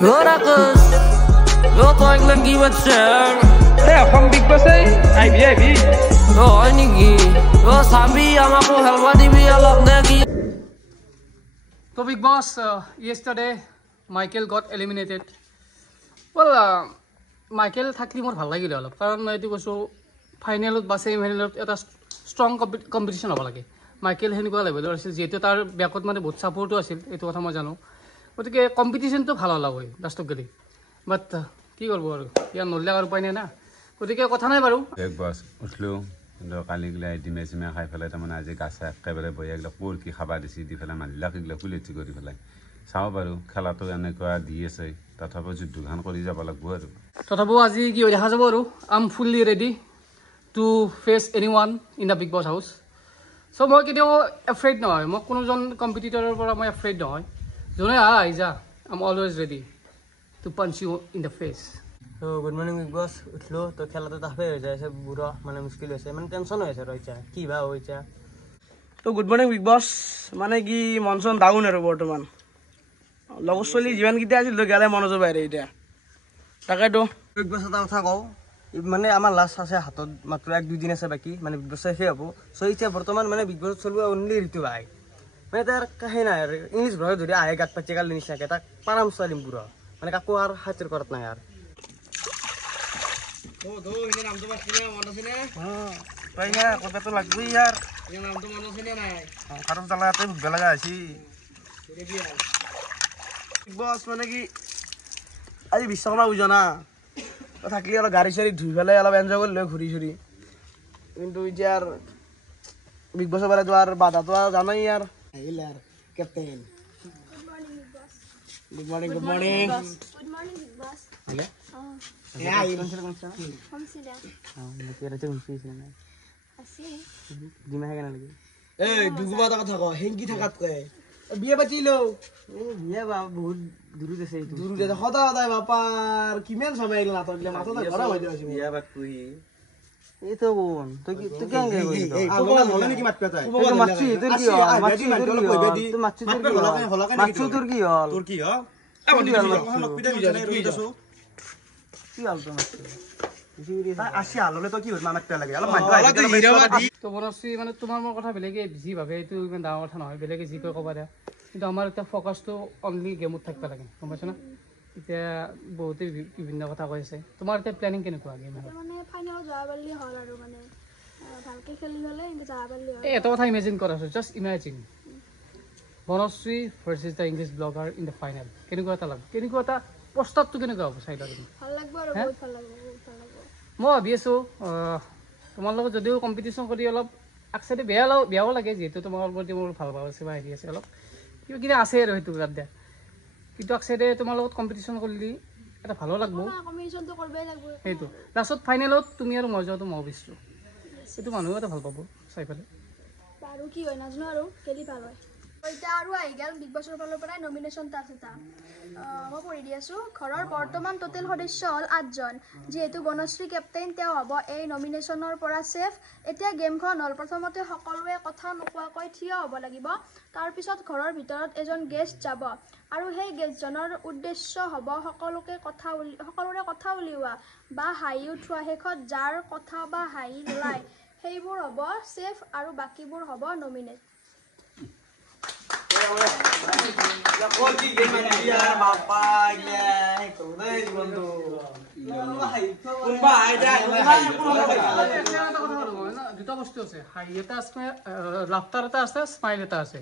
Ora kız, yo toy lagi bachar. Hey, from Big Boss IB. Yo ani ki, yo sambi amaku helwa dibi alap nagi. So Big Boss, yesterday Michael got eliminated. Well, Michael থাকলি মোৰ ভাল লাগিলে অলপ কাৰণ মই এটো কৈছো ফাইনেলত বা সেমি ফাইনেলত এটা ষ্ট্ৰং কম্পিটিশন হ'ব লাগে মাইকেল হেনিকুৱা লেভেলৰ আছিল যেটো তাৰ ব্যাকত মানে বহুত সাপোৰ্টও আছিল এটো কথা মই জানো গতিকে কম্পিটিশনটো ভাল হলা গৈ লাষ্টত গলি বাট কি কৰিব আৰু ইয়া নল্লা আৰু পাইনে না গতিকে কথা নাই বাৰু এক বস উঠলো কিন্তু কালি গলা ডিমেচিমে খাই ফেলাই তাৰমানে আজি গাছা একেবাৰে বয়া গলা কোৰ কি খাবা দিছি দি ফেলাই মালিলাক গলা কুলেটি কৰি ফেলাই চাও বাৰু খেলাটো এনেকুৱা দি আছে তথাপি যুদ্ধখান কৰি যাব লাগব আৰু তথাপি আজি কি দেখা যাব আৰু আম fully ready to face anyone in the big box house so মই কেতিয়াও এফ্ৰেড নহয় মই কোনোজন কম্পিটিটৰৰ পৰা মই এফ্ৰেড নহয় জনে আইজা am always ready to punch you in the face তো গুড মর্নিং বিগ বস উঠলো তো খেলাতে টাফে হয়ে যায় বুড়ো মানে মুশকিল হয়েছে মানে টেনশন হয়েছে রয়েছে কি বা হয়েছে তো গুড মর্নিং বিগ বস মানে কি মনসন ডাউন আৰু বৰ্তমান লগৰ চলি যিমান কিটা আছিল তো গেলে মনোযোগ বাইরে এটা তাকেতো বিগ বস এটা কথা কওঁ মানে আমার লাস্ট আছে হাতত মাত্র 1-2 দিন আছে বাকি মানে বিগ বস শেষ হব সো এতিয়া বর্তমান মানে বিগ বস চলবে অনলি ঋতু ভাই মানে তার কাহে নাই আর ইংলিশ ভাষা যদি আহে গাত পাচ্ছে কাল নিশাকে তাক পারাম সালিম পুরো মানে কাকো আর হাতের করত নাই আর ও দো ইনে নাম তো বাছিনা মনত আছে না হ্যাঁ তাই না কথা তো লাগবই यार ইনে নাম তো মনত আছে না কারণ চালাতে ভুগ লাগা আছি বিগ বস মানে কি আজি বিশ্বকৰ্মা বুঝা না তো থাকলি অলপ গাড়ী চাড়ী ধুই পেলাই অলপ এনজয় কৰি লৈ ঘূৰি চুৰি কিন্তু এতিয়া আৰ বিগ বছৰ বাৰে তো আর বাধা তো জানাই আর আহিল আর captain good morning Good morning, Big Boss. Yeah, I even Consider. তেরা তো মুশকিল না Asi. দিমা কেন লাগে এই দুগুবা কথা কয় হেংকি থাকাত কয় বিয়ে পাতিলো বিয়া বা বহুত দূর আছে এইটো দূর যে সদা সদায় বাপার কিমান সময় এগুলো নাটক দিলে মাথা ঘরে হয়ে যাচ্ছে বিয়া বা তুই এই তো কোন তুই কেন গে কই তোমরা হলে নাকি মাত কথা তুই মাছি তোর কি হল মাছি তোর কি হল তুই মাছি তোর কি হল মাছি তোর কি হল তোর কি হ কি হল লকপিটা বিজানে রই যাছো কি হল তো মাছি আসি আললে তো কি হল মাত লাগে অলপ মাত তো বনশ্রী মানে তোমাৰ মোৰ কথা বেলেগে যি ভাবে এইটো ইমান ডাঙৰ কথা নহয় বেলেগে যি কয় ক'বা দিয়া কিন্তু আমাৰ এটা ফ'কাছটো অনলি গেমত থাকিব লাগে গম পাইছ না এতিয়া বহুতে বিভিন্ন কথা কৈ আছে তোমাৰ এতিয়া প্লেনিং কেনেকুৱা গেম মানে ফাইনেলত যোৱা বালি হল আৰু মানে ভালকে খেলি হলে কিন্তু যোৱা বালি হল এই এটা কথা ইমেজিন কৰা আছে just imagine Banashree versus the English blogger in the final কেনেকুৱা এটা লাগব কেনেকুৱা এটা প্ৰস্তাৱটো কেনেকুৱা হ'ব চাই লোৱা ভাল লাগব আৰু বহুত ভাল লাগব মই ভাবি আছোঁ তোমাৰ লগত যদিও কম্পিটিশ্যন কৰি অলপ আকচাইডে বেয়াও লাগে যিহেতু তোমাৰ প্ৰতি মোৰ ভাল ভাৱ আছে বা হেৰি আছে অলপ কিবা কিবা আছে আৰু সেইটো বাদ দিয়া কিন্তু আকচাইডে তোমাৰ লগত কম্পিটিশ্যন কৰিলে এটা ভালো লাগব কম্পিটিশনটো কৰিবই লাগব সেইটো লাষ্টত ফাইনেলত তুমি আৰু মই যোৱাটো মই বিচাৰোঁ সেইটো মানুহেও এটা ভাল পাব চাই পেলাই আৰু কি হয় নাজানো আৰু কেলি ভাল হয় এতিয়া আৰু আহি গেল বিগ বছৰ ফালৰ পৰা নমিনেশ্যন টাস্ক এটা মই পঢ়ি দি আছোঁ ঘৰৰ বৰ্তমান টোটেল সদস্য হ'ল 8জন যিহেতু বনশ্ৰী কেপ্টেইন তেওঁ হ'ব এই নমিনেশ্যনৰ পৰা ছেফ এতিয়া গেমখন হ'ল প্ৰথমতে সকলোৱে কথা নোকোৱাকৈ থিয় হ'ব লাগিব তাৰপিছত ঘৰৰ ভিতৰত এজন গেষ্ট যাব আৰু সেই গেষ্টজনৰ উদ্দেশ্য হ'ব সকলোৰে কথা উলিওৱা বা হাঁহি উঠোৱা শেষত যাৰ কথা বা হাঁহি নোলায় সেইবোৰ হ'ব ছেফ আৰু বাকীবোৰ হ'ব নমিনেট দুটা বস্তু আছে হাঁহি এটা আছে লাফটাৰ এটা আছে স্মাইল এটা আছে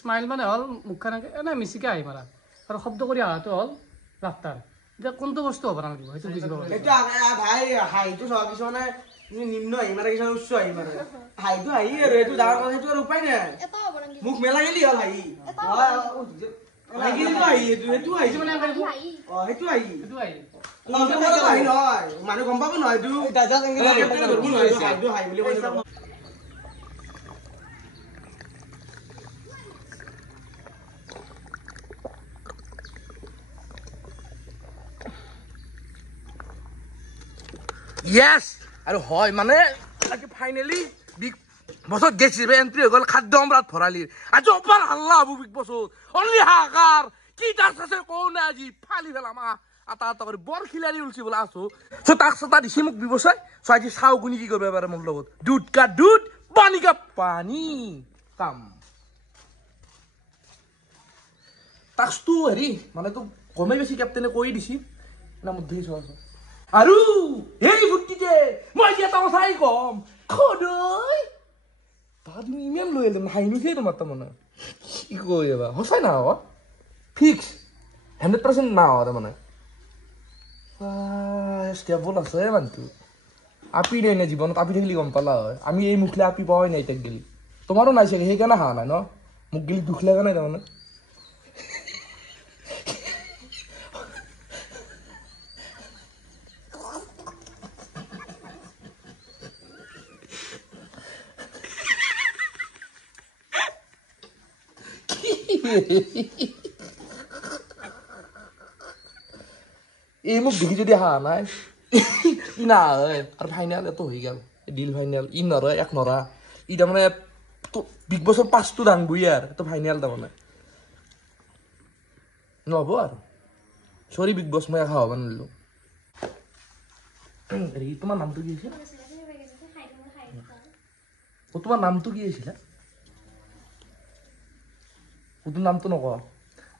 স্মাইল মানে হ'ল মুখখন এনে মিচিকে হাঁহি মাৰা আৰু শব্দ কৰি অহাটো হ'ল লাফটাৰ এতিয়া কোনটো বস্তু হ'ব নালাগিব সেইটো বুজিব ভাই হাইটো সব কিছুমানে নিম্ন আহি মাৰে কিছুমান উচ্চ আহি মাৰে হাইটো আহি আৰু এইটো ডাঙৰ কথা সেইটো আৰু উপায় নাই এটা হ'ব নেকি মুখ মেলা গেলি হ'ল হাঁহি সেইটো আহি সেইটো আহি নহয় মানুহ গম পাব নহয় এইটো হাঁহি বুলি কৈছে Yes! আৰু হয় মানে ফাইনেলি বিগ বছত গেছি এন্ট্ৰি হৈ গ'ল খাদ্য সম্ৰাট ভৰালিৰ আজি অপাৰ হাল্লা হ'ব বিগ বছত অনলি হাহাকাৰ কি টাস্ক আছে কওঁ না আজি ফালি ফেলাম আটা আটা কৰি বৰ খিলাৰি উলছি বোলা আছো টাস্ক এটা দিছে মোক ব্যৱসায় আজি চাওঁ কোনি কি কৰিব পাৰে মোৰ লগত দুধ কা দুধ পানী কা পানী কাম টাস্কটো হেৰি মানে তো কমেই বেছি কেপ্টেইনে কৈ দিছি না মোৰ ধৰি চোৱা আৰু এই ভুক্তিতে মই এটা কথাই কম খদৈ তা তুমি ইমান লৈ এলাম হাঁহিছে তোমাৰ তাৰমানে কি কৈ এবাৰ সঁচাই না ফিক্স 100% না তাৰমানে ষ্টেবল আছে মানুহটো আপি দেই নে জীৱনত আপি থাকিলে গম পালা হয় আমি এই মুখলে আপি পাৱাই নাই তাক গেলি তোমাৰো নাই চাগে সেইকাৰণে হাঁহ নাই ন মোক গেলি দুখ লগা নাই তাৰমানে এই মোক দেখি যদি হাঁহ নাই ই না আৰু ফাইনেল এটো হৈ গেল ডিল ফাইনেল ই নৰা এক নৰা ই তাৰমানে বিগ বছৰ 5টো দাংবই আৰু তো ফাইনেল তাৰমানে নহ'ব আৰু সৰি বিগ বছ মই খাব নোৱাৰিলোঁ তোমাৰ নামটো কি আছিল তোমাৰ নামটো কি আছিল তোৰ নামটো নকওঁ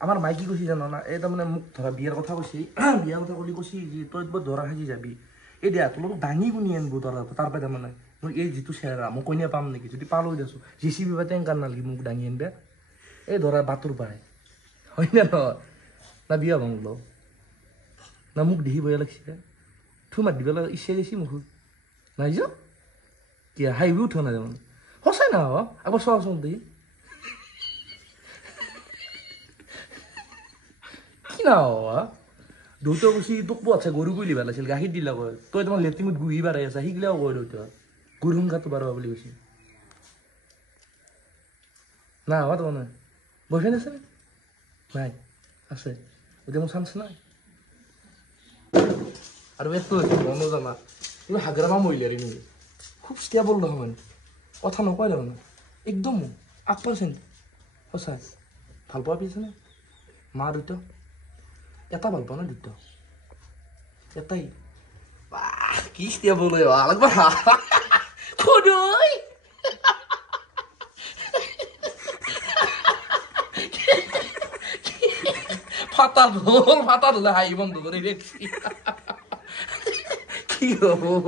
আমাৰ মায়ে কি কৈছে জানো না এই তাৰমানে মোক ধৰা বিয়াৰ কথা কৈছে বিয়াৰ কথা ক'লি কৈছে যে তই একবাৰ দৰা সাজি যাবি এই দিয়া তোৰ লগত দাঙি কুনি আনিব দৰা তাৰ পৰা তাৰমানে মোৰ এই যিটো চেহেৰা মই কইনা পাম নেকি যদি পালোঁ দেছোঁ JCB বা টেংকাৰ নালাগি মোক দাঙি আনিবে এই ধৰা বাটৰ পায় হয় নে নহয় না বিয়া ভাঙ লওঁ না মোক দেখি বেয়া লাগিছে থু মাত দিব ইচ্ছা গৈছে মোক নাই যা কিয় হাঁহিবি উঠা নাই তাৰমানে সঁচাই না একবাৰ চোৱাচোন দেখি না দেউতা কৈছি তোক পোৱাছে গৰু বুলি ভাল আছিল গাখীৰ দিলা কয় তই তোমাৰ লেট্ৰিনত গুহি বাঢ়াই আছা শিকিলেও কয় দেউতা গৰু সংঘাতটো বাঢ়োৱা বুলি কৈছে না হোৱা তাৰমানে বয়ফ্ৰেণ্ড আছে নাই আছে এতিয়া মোৰ চান্স নাই আৰু এইটো মনো জানা তুমি হাগ্ৰামা মহিলাৰী নেকি খুব ষ্টেবল নহয় মানে কথা নকয় তাৰমানে একদম 8% সঁচাই ভাল পোৱা পিছেনে মা দেউতা এটা ভাল পাওঁ না দুটা এটাই কি ষ্টেবল লাগবা খদৈ ফাটা ধলে হাঁহি বন্ধ কৰি দেখছি কি হ'ব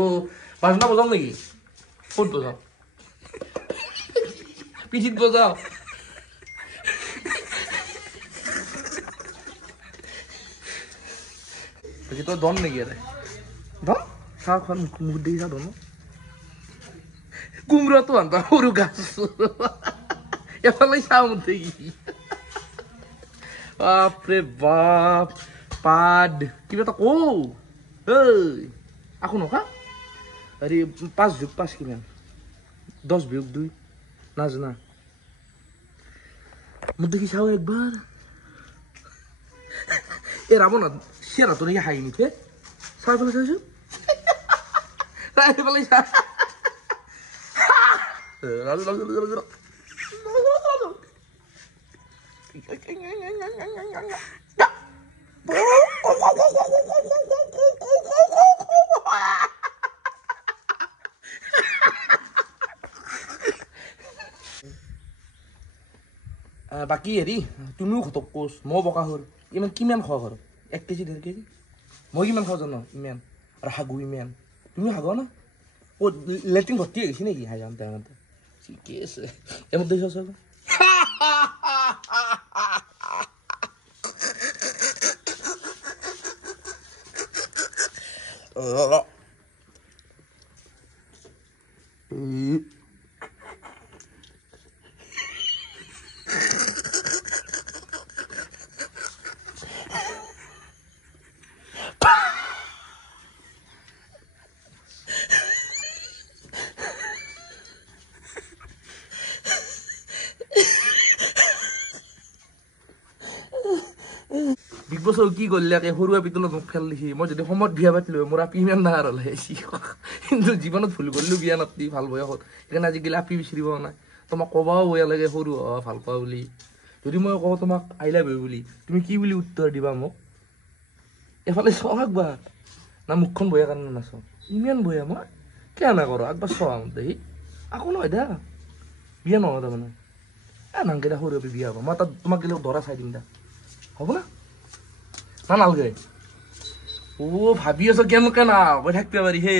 বাজনা বজাও নেকি ক'ত বজাও পিঠিত বজাও তই দন নেকি ইয়াতে দন চাহ খোৱা মুখ দেখি চা দন কোমৰাটো আনবা সৰু গাছ এফালে চাহ মুখ দেখি বাপৰে বাপ পাদ কিবা এটা কওঁ আকৌ নকা হেৰি 5 যোগ 5 কিমান 10 বিয়োগ 2 নাজানা মুখ দেখি চাওঁ একবাৰ এই ৰাৱণত চেহেৰাটো নেকি হাঁহি নুঠে চাই পেলাই চাইছো চাই পেলাই চা বাকী হেৰি তুমিও ঘটক কোচ মই বকা হ'ল ইমান কিমান খোৱা ঘৰত 1 কেজি 1.5 কেজি মই কিমান খাওঁ জানো ইমান আৰু হাগু ইমান তুমি হাগা না অ' লেট্ৰিন ভৰ্তি হৈ গৈছে নেকি হাই যাওঁতে আহোঁতে ঠিকে আছে এমত দেখিছ চাব বিগ বছৰ কি কৰিলে সৰুৱা পিতলত মোক খেল দিছি মই যদি সময়ত বিয়া পাতিলো মোৰ আপি ইমান ডাঙৰ হ'ল কিন্তু জীৱনত ভুল কৰিলো বিয়া নাপাতি ভাল বয়সত সেইকাৰণে আজিকালি আপি বিচাৰিব নাই তোমাক ক'বাও বেয়া লাগে সৰু ভাল পাওঁ বুলি যদি মই কওঁ তোমাক আই লাভ ইউ বুলি তুমি কি বুলি উত্তৰ দিবা মোক এফালে চাওক একবাৰ না মুখখন বয়া কাৰণে নাচাওঁ ইমান বয়া মই কিয় নকৰোঁ একবাৰ চাওঁ দেই আকৌ নহয় দা বিয়া নহয় তাৰমানে নাংকেইটা সৰু বিয়া হ'ব মই তাত তোমাক গেলে দৰা চাই দিম দা হ'ব না নালাগে ভাবি আছো কেনেকে না কৈ থাকিব পাৰি হে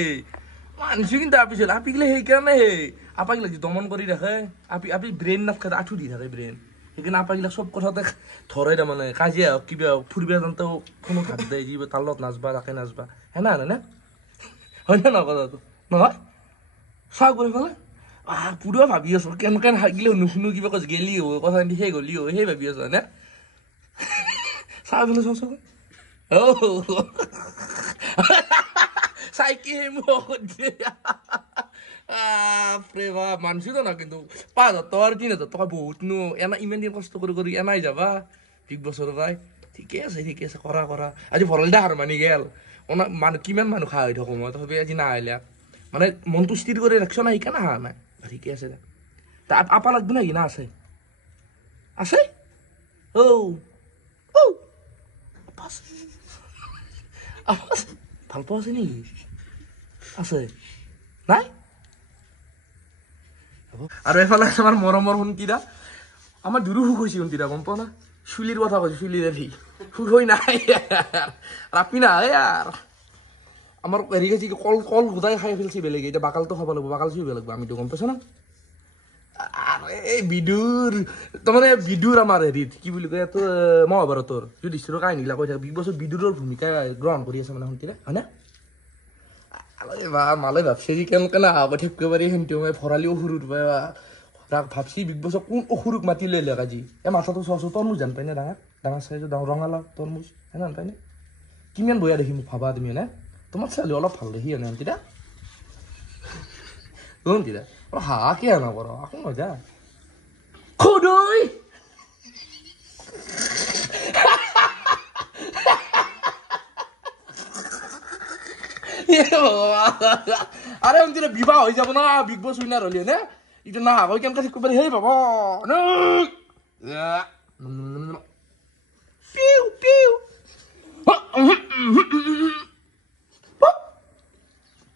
মানিছো কিন্তু আপিছিল আপি গেলে সেইকাৰণে আপাক লাগি দমন কৰি ৰাখে আপি ব্ৰেইন নাথাকে আঁঠু দি থাকে ব্ৰেইন সেইকাৰণে আপাগিলাক চব কথাতে ধৰে তাৰমানে কাজিয়া হওক কিবা হওক ফুৰিব যাওঁতেও কোনো ভাত দিয়ে যি তাৰ লগত নাচবা তাকে নাচবা হেনা নে হয় নে নহয় কথাটো নহয় চাওঁ কৰি পেলাই পুৰা ভাবি আছো কেনেকে নাথাকিলেও নুশুনো কিবা কৈ গেলি হ'ব কথা সেই গলি হ'ব সেই ভাবি আছো হয়নে চাওঁ পেলাই চাওঁ চাই কি সেই মোক মানছিলো না কিন্তু 5,000 টকা 3,000 টকা বহুত নো এনা ইমান দিন কষ্ট কৰি এনাই যাবা বিগ বছৰ পাই ঠিকে আছে কৰা আজি ভৰল দা মানি গেল মানুহ কিমান মানুহ খা হৈ থাকো মই তথাপি আজি নাহিলে মানে মনটো স্থিৰ কৰি ৰাখছ না সেইকাৰণে অহা নাই ঠিকে আছে দে আপা লাগব নেকি না আছে ভাল পোৱা আছে নেকি আছে নাই আৰু এফালে আমাৰ মৰমৰ শুনকিৰা আমাৰ দুৰো সুখ হৈছে শুনকিৰা গম পাওঁ না চুলিৰ কথা কৈছো চুলিৰে সুখ হৈ নাই ৰাপি নাই আৰু আমাৰ হেৰি কৈছে কল গোটাই খাই ফেলছি বেলেগে এতিয়া বাকালটো খাব লাগিব বাকাল চুইব লাগিব আমিতো গম পাইছো না এই বিদুৰ তাৰমানে বিদুৰ আমাৰ হেৰিত কি বুলি কয় এইটো মহাভাৰতৰ যুধিষ্ঠিৰৰ কাহিনীবিলাক কৈ থাকে বিগ বছত বিদুৰৰ ভূমিকা গ্ৰহণ কৰি আছে মানে শুনকিৰা হয় না মালে ভাবছি যে কেনেকে না কৈ থাকিব পাৰি সেনটো মই ভৰালি অসুৰুত ভাবছি বিগ বছৰ কোন অসুৰুক মাতি লৈ লওক আজি এই মাথাটো চাওঁচোন তৰমুজ জান পাইনে ডাঙৰ চাইজৰ ৰঙালাও তৰমুজ হেনে পাইনে কিমান বয়া দেখি মোক ভাবা তুমি এনে তোমাক চালি অলপ ভাল দেখি এনে তেতিয়া তেতিয়া হা কি আনা কৰ আকৌ নযা খুদৈ আরে অন্তিরে বিবাহ হয়ে যাব না বিগ বস উইনার হলি না এটা না হয় কেমন কাছে কুপারি হেই বাবা পিউ পিউ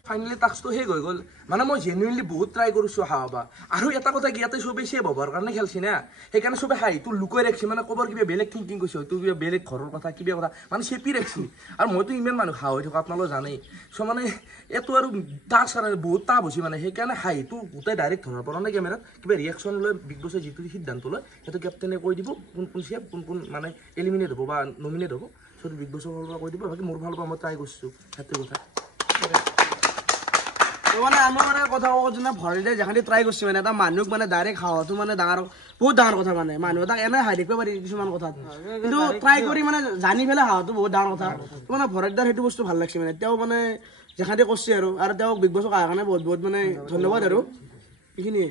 ফাইনালি টাস্কটো শেষ হৈ গ'ল মানে মই জেনুইনলি বহুত ট্ৰাই কৰিছোঁ হাবা আৰু এটা কথা কি ইয়াতে চবেই ছেভ হ'বৰ কাৰণে খেলছি না সেইকাৰণে চবে হাই তোৰ লুকুৱাই ৰাখছি মানে ক'বৰ কিবা বেলেগ থিংকিং কৰিছে হয়তো কিবা বেলেগ ঘৰৰ কথা কিবা কথা মানে চেপি ৰাখছি আৰু মইতো ইমান মানুহ হা হৈ থাকোঁ আপোনালোকে জানেই চ' মানে এইটো আৰু তাৰ চাৰ বহুত টাপ হৈছে মানে সেইকাৰণে হাইটো গোটেই ডাইৰেক্ট ধৰাৰ পৰা নাই কেমেৰাত কিবা ৰিয়েকশ্যন লৈ বিগ বছে যিটো সিদ্ধান্ত লয় সেইটো কেপ্টেনে কৈ দিব কোন চেফ কোন মানে এলিমিনেট হ'ব বা নমিনেট হ'ব চ' বিগ বছৰ ফালৰ পৰা কৈ দিব বাকী মোৰ ফালৰ পৰা মই ট্ৰাই কৰিছোঁ সেইটো কথা মানে আমাৰ মানে কথা ক'ব ভৰাই দিয়ে যেখানি ট্ৰাই কৰিছে মানে এটা মানুহক মানে ডাইৰেক্ট খাওয়াটো মানে ডাঙৰ বহুত ডাঙৰ কথা মানে মানুহ তাক এনে হাই দেখিব পাৰি কিছুমান কথাত কিন্তু ট্ৰাই কৰি মানে জানি পেলাই খাওয়াটো বহুত ডাঙৰ কথা মানে ভৰাই দিয়াৰ সেইটো বস্তু ভাল লাগছে মানে তেওঁ মানে যেখানি কৰিছে আৰু তেওঁক বিগ বছক অহাৰ কাৰণে বহুত বহুত মানে ধন্যবাদ আৰু এইখিনিয়ে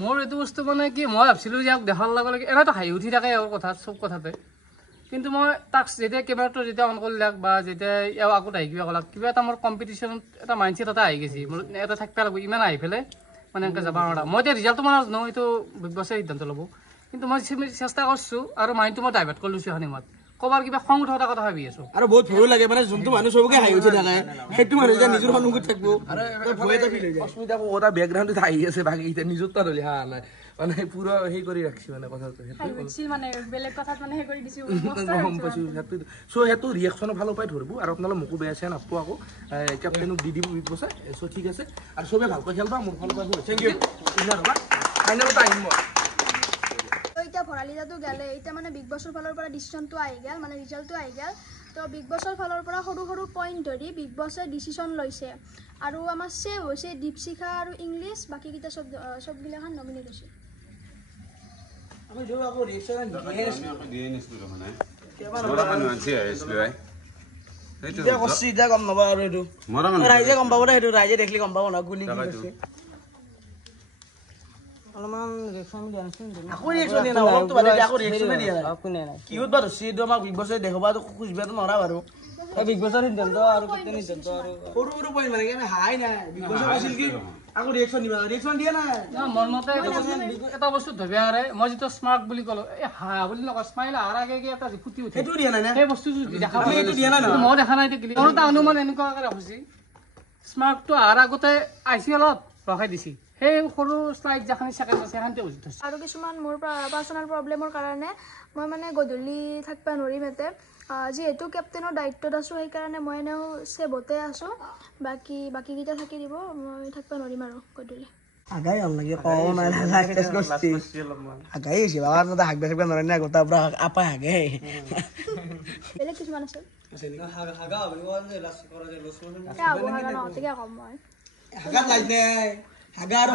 মোৰ এইটো বস্তু মানে কি মই ভাবছিলোঁ যে দেখাৰ লগে লগে এনেতো হাঁহি উঠি থাকে আৰু কথা চব কথাতে কিন্তু মই তাক যেতিয়া কেমেৰাটো যেতিয়া অন কৰিলাক বা যেতিয়া এওঁ আগত আহি কিবা ক'লাক কিবা এটা মোৰ কম্পিটিশ্যনত এটা মাইণ্ডছেট এটা আহি গৈছে মোৰ এটা থাকিব লাগিব ইমান আহি পেলাই মানে এনেকৈ যাব নোৱাৰা মই এতিয়া ৰিজাল্টটো মানে নাজানো এইটো বিগ বছে সিদ্ধান্ত ল'ব কিন্তু মই চেষ্টা কৰিছোঁ আৰু মাইণ্ডটো মই ডাইভাৰ্ট কৰি লৈছোঁ এখন সময়ত ক'ৰবাৰ কিবা খং উঠা এটা কথা ভাবি আছোঁ আৰু বহুত ভয়ো লাগে মানে যোনটো মানুহ চবকে হাঁহি উঠি থাকে সেইটো মানুহ এতিয়া নিজৰ সন্মুখত থাকিব ভয় এটা ফিল হৈ যায় অস্মিতা কথা বেকগ্ৰাউণ্ডত আহি আছে বাকী এতিয়া নিজৰ তাত হ'লে হা নাই মানে পুৰা সেই কৰি ৰাখিছে মানে কথাটো গম পাইছোঁ চ' সেইটো ৰিয়েকশ্যনৰ ফালৰ পৰাই ধৰিব আৰু আপোনালোকে মোকো বেয়া চেয়া নাপাব আকৌ কেপ্টেইনক দি দিব বিগ বছে চ' ঠিক আছে আৰু চবেই ভালকৈ খেলবা মোৰ ফালৰ পৰা থেংক ইউ ফাইনেলত আহিম মই এতিয়া ভৰালিজাটো গেলে এতিয়া মানে বিগ বছৰ ফালৰ পৰা ডিচিশ্যনটো আহি গ'ল মানে ৰিজাল্টটো আহি গ'ল তো বিগ বছৰ ফালৰ পৰা সৰু সৰু পইণ্ট ধৰি বিগ বছে ডিচিশ্যন লৈছে আৰু আমাৰ ছেভ হৈছে দীপশিখা আৰু ইংলিছ বাকীকেইটা চবগিলাখন নমিনেট হৈছে আমি যাওঁ আকৌ ৰিয়েকশ্যন এতিয়া কষ্ট এতিয়া গম নাপাওঁ আৰু এইটো ৰাইজে গম পাব দে সেইটো ৰাইজে দেখিলে গম পাব না কোনে কি কৰিছে অলপমান ৰিয়েকশ্যন দিয়া নাছিল আকৌ ৰিয়েকশ্যন দিয়া নাই অলপতো বাদে দিয়া আকৌ ৰিয়েকশ্যনে দিয়া নাই কোনে নাই কিহত বা ধৰছি এইটো আমাক বিগ বছে দেখুৱাটো খুজিবাটো নৰা বাৰু বিগ বছৰ সিদ্ধান্ত আৰু কেতিয়া সিদ্ধান্ত আৰু সৰু সৰু পইণ্ট মানে কি আমি হাই নাই বিগ বছে কৈছিল কি আকৌ ৰিয়েকশ্যন দিবা ৰিয়েকশ্যন দিয়া নাই মোৰ মতে এটা বস্তু ধৰিব আৰে মই যিটো স্মাৰ্ট বুলি ক'লো এই হাঁহ বুলি নকওঁ স্মাইল আহাৰ আগে এটা ফুটি উঠে সেইটো দিয়া নাই না সেই বস্তুটো দেখা সেইটো দিয়া নাই নহয় মই দেখা নাই মোৰ এটা অনুমান এনেকুৱাকৈ ৰাখিছে স্মাৰ্টটো আহাৰ আগতে আইচি অলপ ৰখাই দিছে সেই সৰু শ্লাইড যিখন ছেকেণ্ড আছে সেইখনতে উঠি থৈছে আৰু কিছুমান মোৰ পাৰ্চনেল প্ৰব্লেমৰ কাৰণে মই মানে গধূলি থাকিব নোৱাৰিম ইয়াতে যিহেতু কেপ্টেইনৰ দায়িত্বত আছোঁ সেইকাৰণে মই এনেও ছেভতে আছোঁ বাকীকেইটা থাকি দিব মই থাকিব নোৱাৰিম আৰু গধূলি আগাই ভাল লাগে কওঁ নাই টেষ্ট কৰিছি আগাই হৈছে বাবা না হাগ বেছিব নৰে না গোটা পৰা আপা হাগে বেলেগ কিছুমান আছে হাগা বুলি কোৱা যে লাষ্ট কৰা যে লছ নহওঁতেকে ক'ম মই হাগা লাজ নাই হাগা আৰু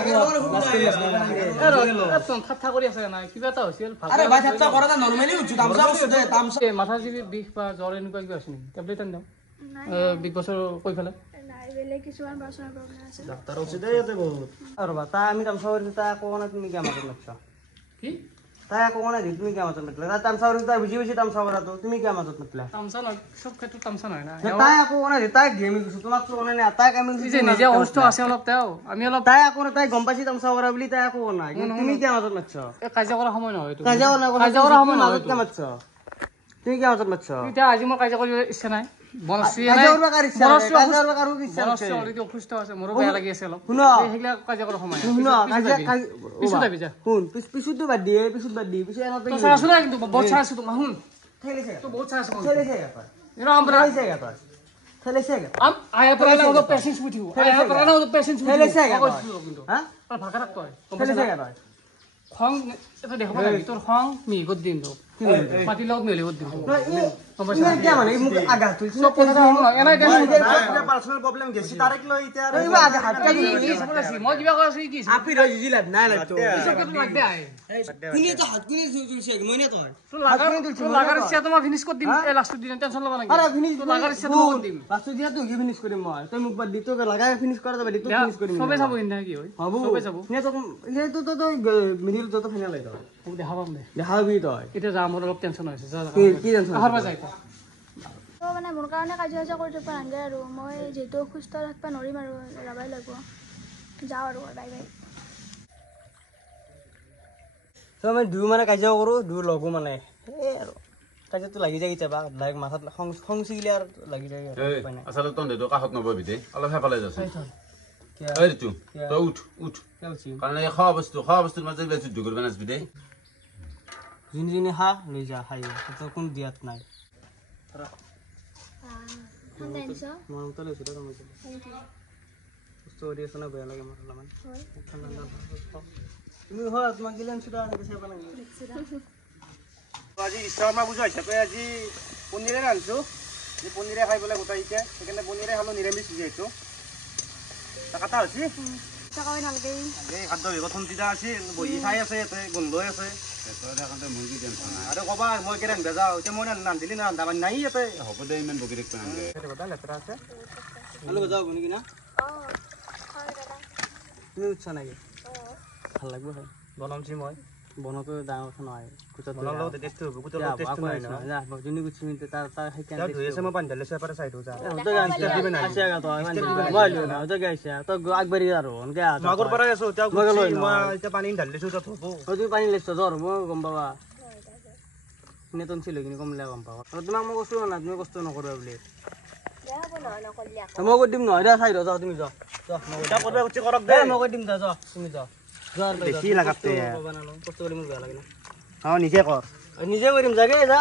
ঠাট্টা কৰি আছে নাই কিবা এটা হৈছিল আৰে ভাই ঠাট্টা কৰা না নৰমালি উঠু তামসা উঠু দে তামসা মাথা যিবি বিষ বা জ্বৰ এনেকুৱা কিবা আছে নেকি টেবলেট আনি দিওঁ বিগ বছৰ কৈ পেলাই নাই বেলেগ কিছুমান পাৰ্চনেল প্ৰব্লেম আছে ডাক্তাৰ আছে দে ইয়াতে বহুত আৰু বা তাই আমি তামসা কৰিছোঁ তাই আকৌ মানে তুমি কিয় মাজত নাচা কি তাই আকৌ মানে তুমি কিয় মাজত নাতলা তাই তামসা কৰিছোঁ তাই বুজি বুজি তামসা কৰাটো তুমি কিয় মাজত নাতলা তামচা নহয় চব ক্ষেত্ৰত তামচা নহয় না তাই আকৌ মানে তাই গেমি গৈছোঁ তোমাক তো মানে তাইক আমি যে নিজে অসুস্থ আছে অলপ তেওঁ আমি অলপ তাই আকৌ তাই গম পাইছি তামসা কৰা বুলি তাই আকৌ নাই তুমি কিয় মাজত নাচছ কাজিয়া কৰা সময় নহয় এইটো কাজিয়া কৰা সময় মাজত কিয় মাতছ তুমি কিয় মাজত মাতছ এতিয়া আজি মোৰ কাজিয়া কৰিব ইচ্ছা নাই বনশ্ৰী অসুস্থ আছে মোৰো বেয়া লাগি আছে অলপ সেইবিলাক কাজিয়া কৰা সময় পিছতো বাদ দিয়ে পিছত বাদ দিয়ে পিছত চাইছো না কিন্তু বহুত চাই আছো তোমাক শুন বহুত চাই আছো আয়া পৰা না অলপ পেশেন্স উঠিও আয়া পৰা না অলপ পেশেন্স উঠিও ভাষা ৰাখতো খং এটা দেখাব লাগে তোৰ খং মিহিকত দিম তোক পাতি লগত মিলিবত দিম পাৰ্চনেল প্ৰব্লেম গেছি তাৰেক লৈ এতিয়া মই কিবা কৈ আছো কি আপি ৰৈ জিজি লাভ নাই লাগতো লাগাৰ ইচ্ছা তোমাৰ ফিনিছ কৰি দিম এই লাষ্টৰ দিনা টেনচন ল'ব নালাগে লাগাৰ ইচ্ছা তোমাৰ দিম লাষ্টৰ দিনা তুই ফিনিছ কৰিম মই তই মোক বাদ দি তোক লাগাই ফিনিছ কৰা যাবে তোক ফিনিছ কৰিম চবে চাব ইন কি হয় চবে চাব সেইটো তো তই মিডিল যত ফাইনাল আই তই মোক দেখা পাম দে দেখাবি তই এতিয়া যা মোৰ অলপ টেনচন হৈছে কি টেনচন আহাৰ পৰা যায় তো মানে মোৰ কাৰণে কাজিয়া চাজিয়া কৰি থাকিব নালাগে আৰু মই যিহেতু সুস্থ থাকিব নোৱাৰিম আৰু যাবই লাগিব যাওঁ আৰু বাই বাই তো আমি দুয়ো মানে কাজিয়া কৰোঁ দুয়ো লগো মানে এই আৰু কাজিয়াটো লাগি যায় কেতিয়াবা ডাইৰেক্ট মাথাত খং চিগিলে আৰু লাগি যায় আচলতে তই দেউতাৰ কাষত নববি দে অলপ হেফালে যাচোন ঋতু তই উঠ উঠ কাৰণ এই খোৱা বস্তুৰ মাজত এইবিলাক যুদ্ধ কৰিব নাযাবি দেই যোনে যোনে খা লৈ যা খাই তোৰ কোনো দিয়াত নাই মই মতে লৈছোঁ দে বস্তু কৰি আছ না বেয়া লাগে মোৰ অলপমান তুমি হয় তোমাক দিলে আনিছোঁ চাব লাগে আজি ঈশ্বৰমা পূজা হিচাপে আজি পনীৰে ৰান্ধিছোঁ পনীৰে খাই পেলাই গোটাই এতিয়া সেইকাৰণে পনীৰে খালোঁ নিৰামিষ যিহেতু কাটা হৈছে নালাগে এই খাদ্য বিগঠন তিতা আছিল বহি খাই আছে ইয়াতে গোন্ধই আছে আৰু ক'বা মই কেনে ৰান্ধিব যাওঁ এতিয়া মই ৰান্ধিলি না ৰান্ধা নাই ইয়াতে হ'ব দে ইমান বকি থাকিব নালাগে লেতেৰা আছে আলু ভজা হ'ব নেকি না তুমি উঠছা নেকি ভাল লাগিব হয় বনামছি মই বনোৱাটো ডাঙৰ কথা নহয় বনাৰ লগত টেষ্টটো হ'ব গোটেই টেষ্টটো নাই যোনে গুচি তাৰ তাৰ ধুই আছে মই পানী ঢালি আছে এপাৰে চাইড যা আগবাঢ়ি আৰু আগৰ পৰাই আছো মই এতিয়া পানী ঢালি দিছোঁ তাত হ'ব তুমি পানী লৈছ জ্বৰ মই গম পাবা নেটন ছিল কিনি কমলে গম পাবা তোমাক মই কৈছোঁ না তুমি কষ্ট নকৰিবা বুলি মই কৈ দিম নহয় দে চাই যাওঁ তুমি যাওঁ কৰক দে মই কৈ দিম যা যাওঁ তুমি যাওঁ বেছি লাগাতে কষ্ট কৰি মোৰ বেয়া লাগে না অঁ নিজে কৰ নিজে কৰিম জাগে যা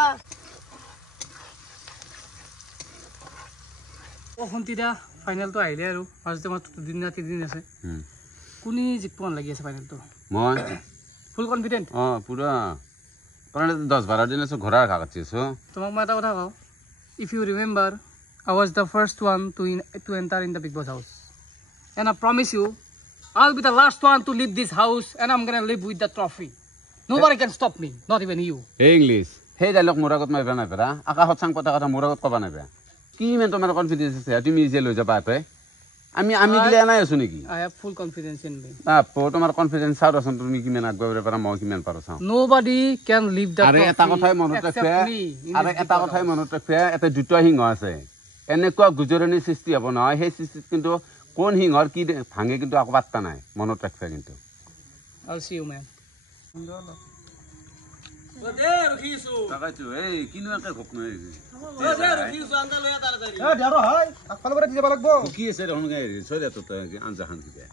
শুনতিৰা ফাইনেলটো আহিলে আৰু মাজতে মই দুদিন না তিনিদিন আছে কোনে জিকিব লাগি আছে ফাইনেলটো মই ফুল কনফিডেণ্ট অঁ পুৰা কাৰণ 10-12 দিন আছো ঘোঁৰাৰ ঘা কাটি আছো তোমাক মই এটা কথা কওঁ if you remember I was the first one to enter in the big boss house and I promise you I'll be the last one to leave this house and I'm gonna live with the trophy. Nobody can stop me, not even you. Hey English. Hey dialogue মোৰ আগত মাৰিবা নাই পাৰা আকাশত চাং পতা কথা মোৰ আগত ক'বা নাই পাৰা কি ইমান তোমাৰ কনফিডেন্স আছে তুমি নিজে লৈ যাবা তই আমি গিলে নাই আছো নেকি I have full confidence in me. তোমাৰ কনফিডেন্স চাও আছোন তুমি কিমান আগবাঢ়িব পাৰা মই কিমান পাৰো চাওঁ Nobody can leave that আৰে এটা কথাই মনত ৰাখে আৰে এটা কথাই মনত ৰাখে এটা দুটা সিংহ আছে এনেকুৱা গুজৰণি সৃষ্টি হ'ব নহয় সেই সৃষ্টিত কিন্তু কোন সিংহৰ কি ভাঙে কিন্তু আকৌ বাৰ্তা নাই মনত ৰাখে কিন্তু I'll see you, man. তাকাইছো এই কিনো একে ঘক নহয় কি আছে দেখোন ছয় আঞ্জাখান কিবা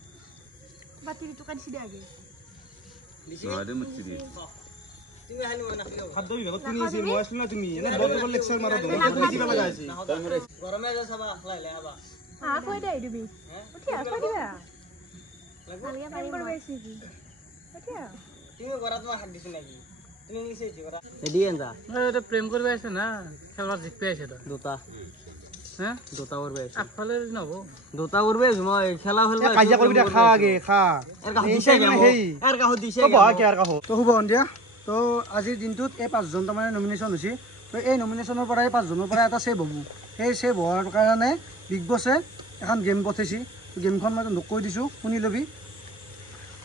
মুচি দিয়ে প্ৰেম কৰিব আছে না খেলবাৰ জিকপে আছে তই দুটা হা দুটা করবে আগফালে নহ'ব দুটা করবে মই খেলা খেলবা কাজিয়া করবি খা আগে খা এর কাহ দিছে এর কাহ দিছে তো শুভ সন্ধিয়া তো আজিৰ দিনটোত এই 5 জন তাৰমানে নমিনেশ্যন হৈছে তো এই নমিনেশ্যনৰ পৰা এই 5 জনৰ পৰা এটা সেভ হ'ব সেই সেভ হোৱাৰ কাৰণে বিগ বছে এখন গেম পঠাইছি গেমখন মই তোক কৈ দিছোঁ শুনি ল'বি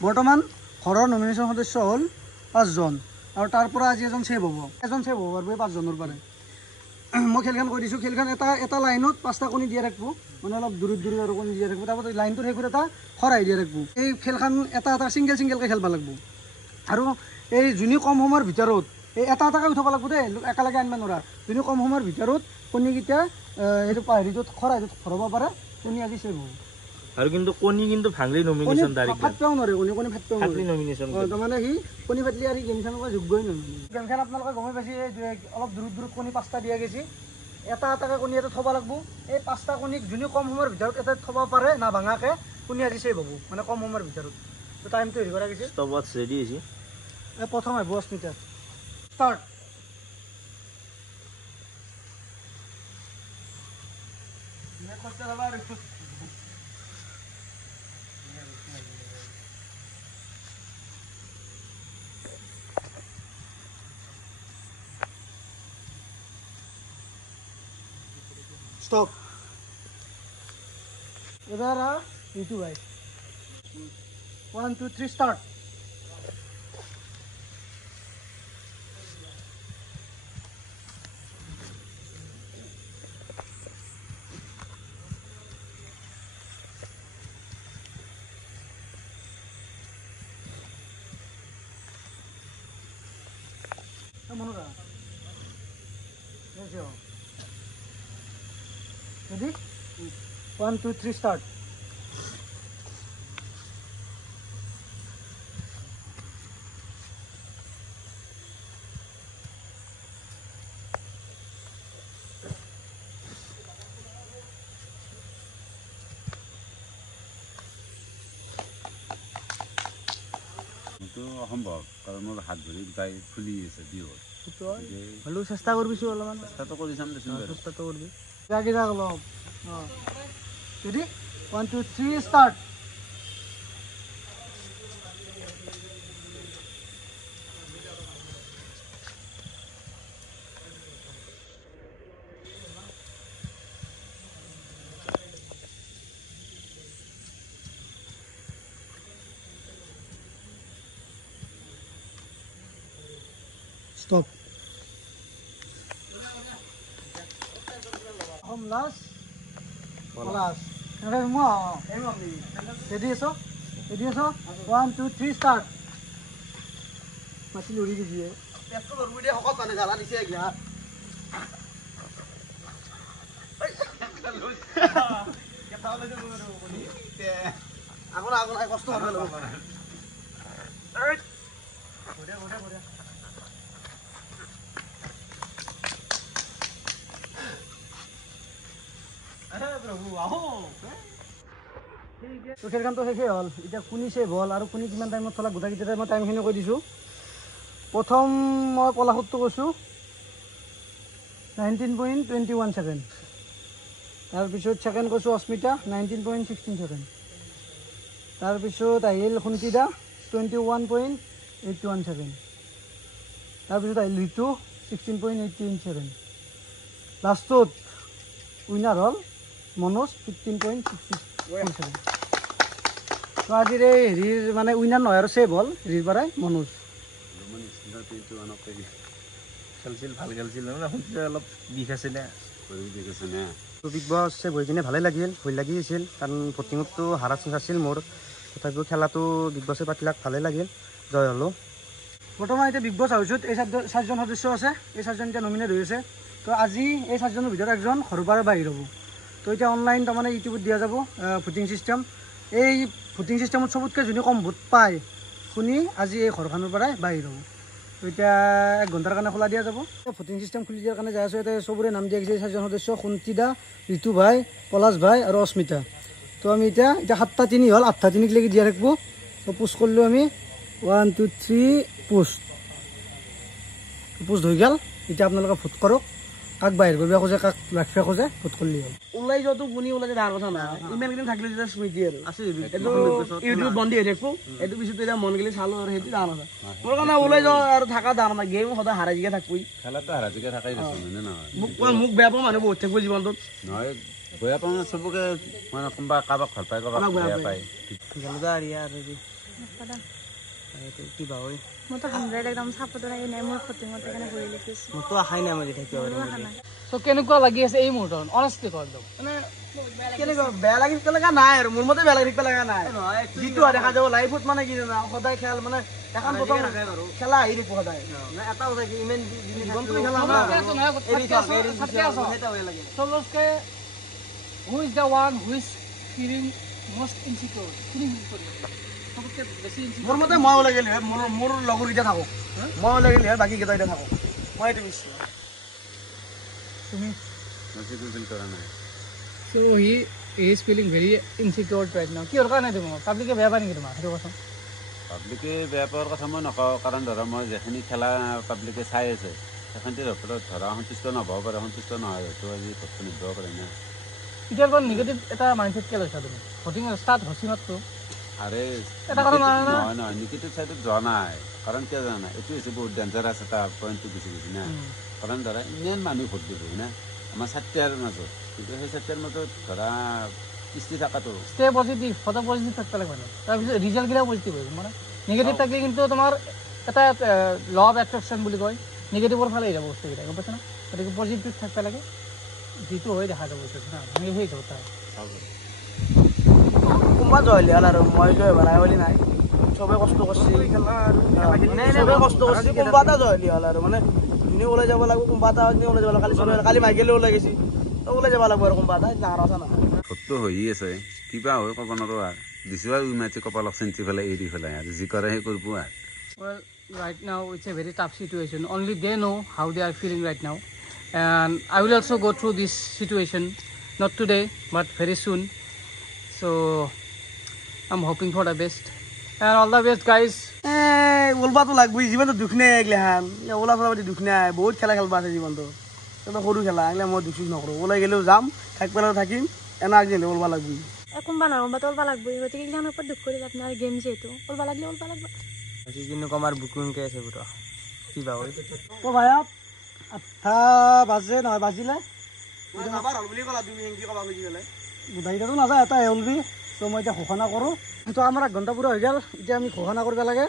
বৰ্তমান ঘৰৰ নমিনেশ্যন সদস্য হ'ল 5 জন আৰু তাৰ পৰা আজি এজন সেভ হ'ব পাৰিব 5 জনৰ পৰা মই খেলখন কৈ দিছোঁ খেলখন এটা লাইনত 5টা কণী দিয়া ৰাখিব মানে অলপ দূৰত আৰু কণী দিয়া ৰাখিব তাৰপিছত লাইনটোৰ শেষত এটা খৰাই দিয়া ৰাখিব এই খেলখন এটা ছিংগেলকৈ খেলবা লাগিব আৰু এই যোনে কম সময়ৰ ভিতৰত এই এটাকৈ উঠাব লাগিব দেই একেলগে আনিব নোৱাৰা যোনে কম সময়ৰ ভিতৰত কণীকেইটা এইটো হেৰিটোত খৰাইটোত ভৰাব পাৰে কণী আজি ছেভ হ'ব আৰু কিন্তু কণী কিন্তু ভাঙলি নমিনেশ্যন তাৰিখ ফাটপাও নোৱাৰে কণী ফাটপাও নোৱাৰে নমিনেশ্যন তাৰমানে সি কণী ফাটলি আৰু গেমখন যোগ্যই নহয় গেমখন আপোনালোকে গমেই পাইছে অলপ দূৰত কণী 5টা দিয়া গৈছে এটাকৈ কণী এটা থ'ব লাগিব এই 5টা কণীক যোনে কম সময়ৰ ভিতৰত এটা থ'ব পাৰে না ভাঙাকৈ কণী আজি ছেভ হ'ব মানে কম সময়ৰ ভিতৰত টাইমটো হেৰি কৰা গৈছে ষ্টপৱাচ ৰেডি হৈছে এই প্ৰথম আহিব অস্মিতা start Stop. Udara, itu guys. 1, 2, 3, start. Mana? Let's go. Ready? 1, 2, 3, start. অসম্ভৱ কাৰণ মোৰ হাত ভৰি দুটাই ফুলি আছে বিহুত হ'লেও চেষ্টা কৰিছোঁ অলপমান চেষ্টাটো কৰি চাম দেচোন চেষ্টাটো কৰিবি ৰাখি যাক অলপ অঁ ready 1, 2, 3, start Stop. Last. Ready, so? 1, 2, 3, start. Masih luri dia. Aku baru dia hokot pada jalan di sini ya. Aku kostum dulu. Udah. তো খেলখনটো শেষেই হ'ল এতিয়া কোনি ছেভ হ'ল আৰু কোনি কিমান টাইমত চলা গোটেইকেইটাই মই টাইমখিনি কৈ দিছোঁ প্ৰথম মই পলাশতটো কৈছোঁ 19.21 ছেকেণ্ড তাৰপিছত ছেকেণ্ড কৈছোঁ অস্মিতা 19.16 ছেকেণ্ড তাৰপিছত আহিল সুন্তিদা 21.81 ছেকেণ্ড তাৰপিছত আহিল ঋতু 16.18 ছেকেণ্ড লাষ্টত উইনাৰ হ'ল মনোজ 15.66 তো আজিৰ এই হেৰিৰ মানে উইনাৰ নহয় আৰু ছেভ হ'ল হেৰিৰ পৰাই মনোজ খেলছিল ভাল খেলছিল মানে শুনছে অলপ বিষ আছিলে তো বিগ বছ ছেভ হৈ কিনে ভালেই লাগিল ভয় লাগি আছিল কাৰণ ভটিঙততো হাৰা চান্স আছিল মোৰ তথাপিও খেলাটো বিগ বছে পাতিলাক ভালেই লাগিল জয় হ'লোঁ বৰ্তমান এতিয়া বিগ বছ হাউচত এই 4জন সদস্য আছে এই 4জন এতিয়া নমিনেট হৈ আছে তো আজি এই 4জনৰ ভিতৰত একজন ঘৰৰ পৰা বাহিৰ হ'ব তো এতিয়া অনলাইন তাৰমানে ইউটিউবত দিয়া যাব ভোটিং ছিষ্টেম এই ভোটিং ছিষ্টেমত চবতকৈ যোনে কম ভোট পায় শুনি আজি এই ঘৰখনৰ পৰাই বাহিৰ হ'ব তো এতিয়া 1 ঘণ্টাৰ কাৰণে খোলা দিয়া যাব ভোটিং ছিষ্টেম খুলি দিয়াৰ কাৰণে যাই আছোঁ এতিয়া চবৰে নাম দিয়া গৈছে 4জন সদস্য কুন্তিদা ঋতু ভাই পলাশ ভাই আৰু অস্মিতা তো আমি এতিয়া 7:03 হ'ল 8:03 লৈকে দিয়া থাকিব তো পোষ্ট কৰিলোঁ আমি 1 2 3 পোষ্ট হৈ গ'ল এতিয়া আপোনালোকে ভোট কৰক কাক বাহিৰ কৰিব খোজে কাক ৰাখিব খোজে ভোট কৰিলে হ'ল ওলাই যোৱাটো কোনি ওলাই যায় ডাঙৰ কথা নহয় ইমানকেইদিন থাকিলে যেতিয়া স্মৃতি আৰু এইটো ইউটিউব বন্ধ হৈ থাকিব এইটো পিছত এতিয়া মন গ'লে চালোঁ আৰু সেইটো ডাঙৰ কথা মোৰ কাৰণে ওলাই যাওঁ আৰু থকা ডাঙৰ নহয় গেম সদায় হাৰাই জিকা থাকবই খেলাটো হাৰা জিকা থাকাই দেচোন হয়নে নহয় মোক বেয়া পাওঁ মানুহ বহুত থাকিব জীৱনটোত নহয় বেয়া পাওঁ চবকে মানে কোনোবা কাৰোবাক ভাল পায় কাৰোবাক বেয়া পায় কিবা হয় মইতো 100 একদম চাপোৰ্ট আহি নাই মোৰ ফটোমতে কাৰণে ঘূৰি লিখিছোঁ মোৰতো আশাই নাই মই থাকিব তো কেনেকুৱা লাগি আছে এই মুহূৰ্তত অনেষ্টলি কওঁ একদম মানে কেনেকুৱা বেয়া লাগি থাকিব লগা নাই আৰু মোৰ মতে বেয়া লাগি থাকিব লগা নাই যিটো দেখা যাব লাইফত মানে কি জানা সদায় খেল মানে এখন প্ৰথম খেলা আহি থাকিব সদায় এটা কথা কি ইমান জীৱনটো খেলা চবতকৈ who is the one who is feeling most insecure চবতকৈ বেছি মোৰ মতে মই ওলাই গ'লে মোৰ লগৰকেইটা থাকক মই ওলাই গ'লে বাকী কেইটা এতিয়া থাকক মই এইটো বিচাৰোঁ তুমি ফিল কৰা নাই So he is feeling very insecure right now. কি দৰকাৰ নাই তোমাৰ পাব্লিকে বেয়া পায় নেকি তোমাৰ সেইটো কথা পাব্লিকে বেয়া পোৱাৰ কথা মই নকওঁ কাৰণ ধৰা মই যিখিনি খেলা পাব্লিকে চাই আছে সেইখিনিৰ ওপৰত ধৰা সন্তুষ্ট নহ'ব পাৰে সন্তুষ্ট নহয় হয়তো আজি ভোটটো নিদিব পাৰে না এতিয়াৰ পৰা নিগেটিভ এটা মাইণ্ডছেট কিয় লৈছা তুমি ভোটিং ষ্টাৰ্ট হৈছে মাত্ৰ আৰে নহয় নিগেটিভ চাইডত যোৱা নাই কাৰণ কিয় জানা নাই এইটো হৈছে বহুত ডেঞ্জাৰাছ এটা পইণ্টটো গুচি গৈছে না কাৰণ ধৰা ইমান মানুহ ভোট দিব না আমাৰ ছাত্ৰীৰ মাজত কিন্তু সেই ছাত্ৰীৰ মাজত ধৰা কিস্তি থকাটো ষ্টে পজিটিভ সদায় পজিটিভ থাকিব লাগিব মানে তাৰপিছত ৰিজাল্টকেইটাও পজিটিভ হয় মানে নিগেটিভ থাকিলে কিন্তু তোমাৰ এটা ল অফ এট্ৰেকশ্যন বুলি কয় নিগেটিভৰ ফালে যাব বস্তুকেইটা গম পাইছা না গতিকে পজিটিভ থাকিব লাগে যিটো হয় দেখা যাব না সেই যাব তাৰ কোনোবা জয়লি হ'ল আৰু মই জয় বনাই বুলি নাই চবেই কষ্ট কৰিছে চবেই কষ্ট কৰিছে কোনোবা এটা জয়লি হ'ল আৰু মানে যোনে ওলাই যাব লাগিব কোনোবা এটা ওলাই যাব লাগিব কালি মাইকেলে ওলাই গৈছে তো ওলাই যাব লাগিব আৰু কোনোবা এটা ডাঙৰ কথা নহয় ভোটটো হৈয়ে আছে কিবা হয় ক'ব নোৱাৰোঁ আৰু দিছোঁ আৰু ইমাতি কপালক চেঞ্চি পেলাই এৰি পেলাই আৰু যি কৰে সেই কৰিব আৰু Well, right now it's a very tough situation. Only they know how they are feeling right now. And I will also go through this situation, not today, but very soon. So I'm hoping for the best. And all the best, guys. ওলবাটো লাগবই জীৱনটো দুখ নাই এগিলাখান ওলা ফলা পাতি দুখ নাই বহুত খেলা খেলবা আছে জীৱনটো কিন্তু সৰু খেলা এগিলা মই দুখ নকৰোঁ ওলাই গ'লেও যাম থাক পেলাই থাকিম এনে আগদিলে ওলবা লাগবই কোনোবা নহয় কোনোবাতো ওলবা লাগবই গতিকে এইগিলাখনৰ ওপৰত দুখ কৰি আপোনাৰ গেম যিহেতু ওলবা লাগিলে ওলবা লাগব কিন্তু কমাৰ বুকুনকে আছে পুৰা কিবা হয় তো ভাইয়া 8 বাজে নহয় বাজিলে গোটাইটাতো নাযায় এটা এলবি তো মই এতিয়া ঘোষণা কৰোঁ তো আমাৰ 1 ঘণ্টা পুৰা হৈ গ'ল এতিয়া আমি ঘোষণা কৰিব লাগে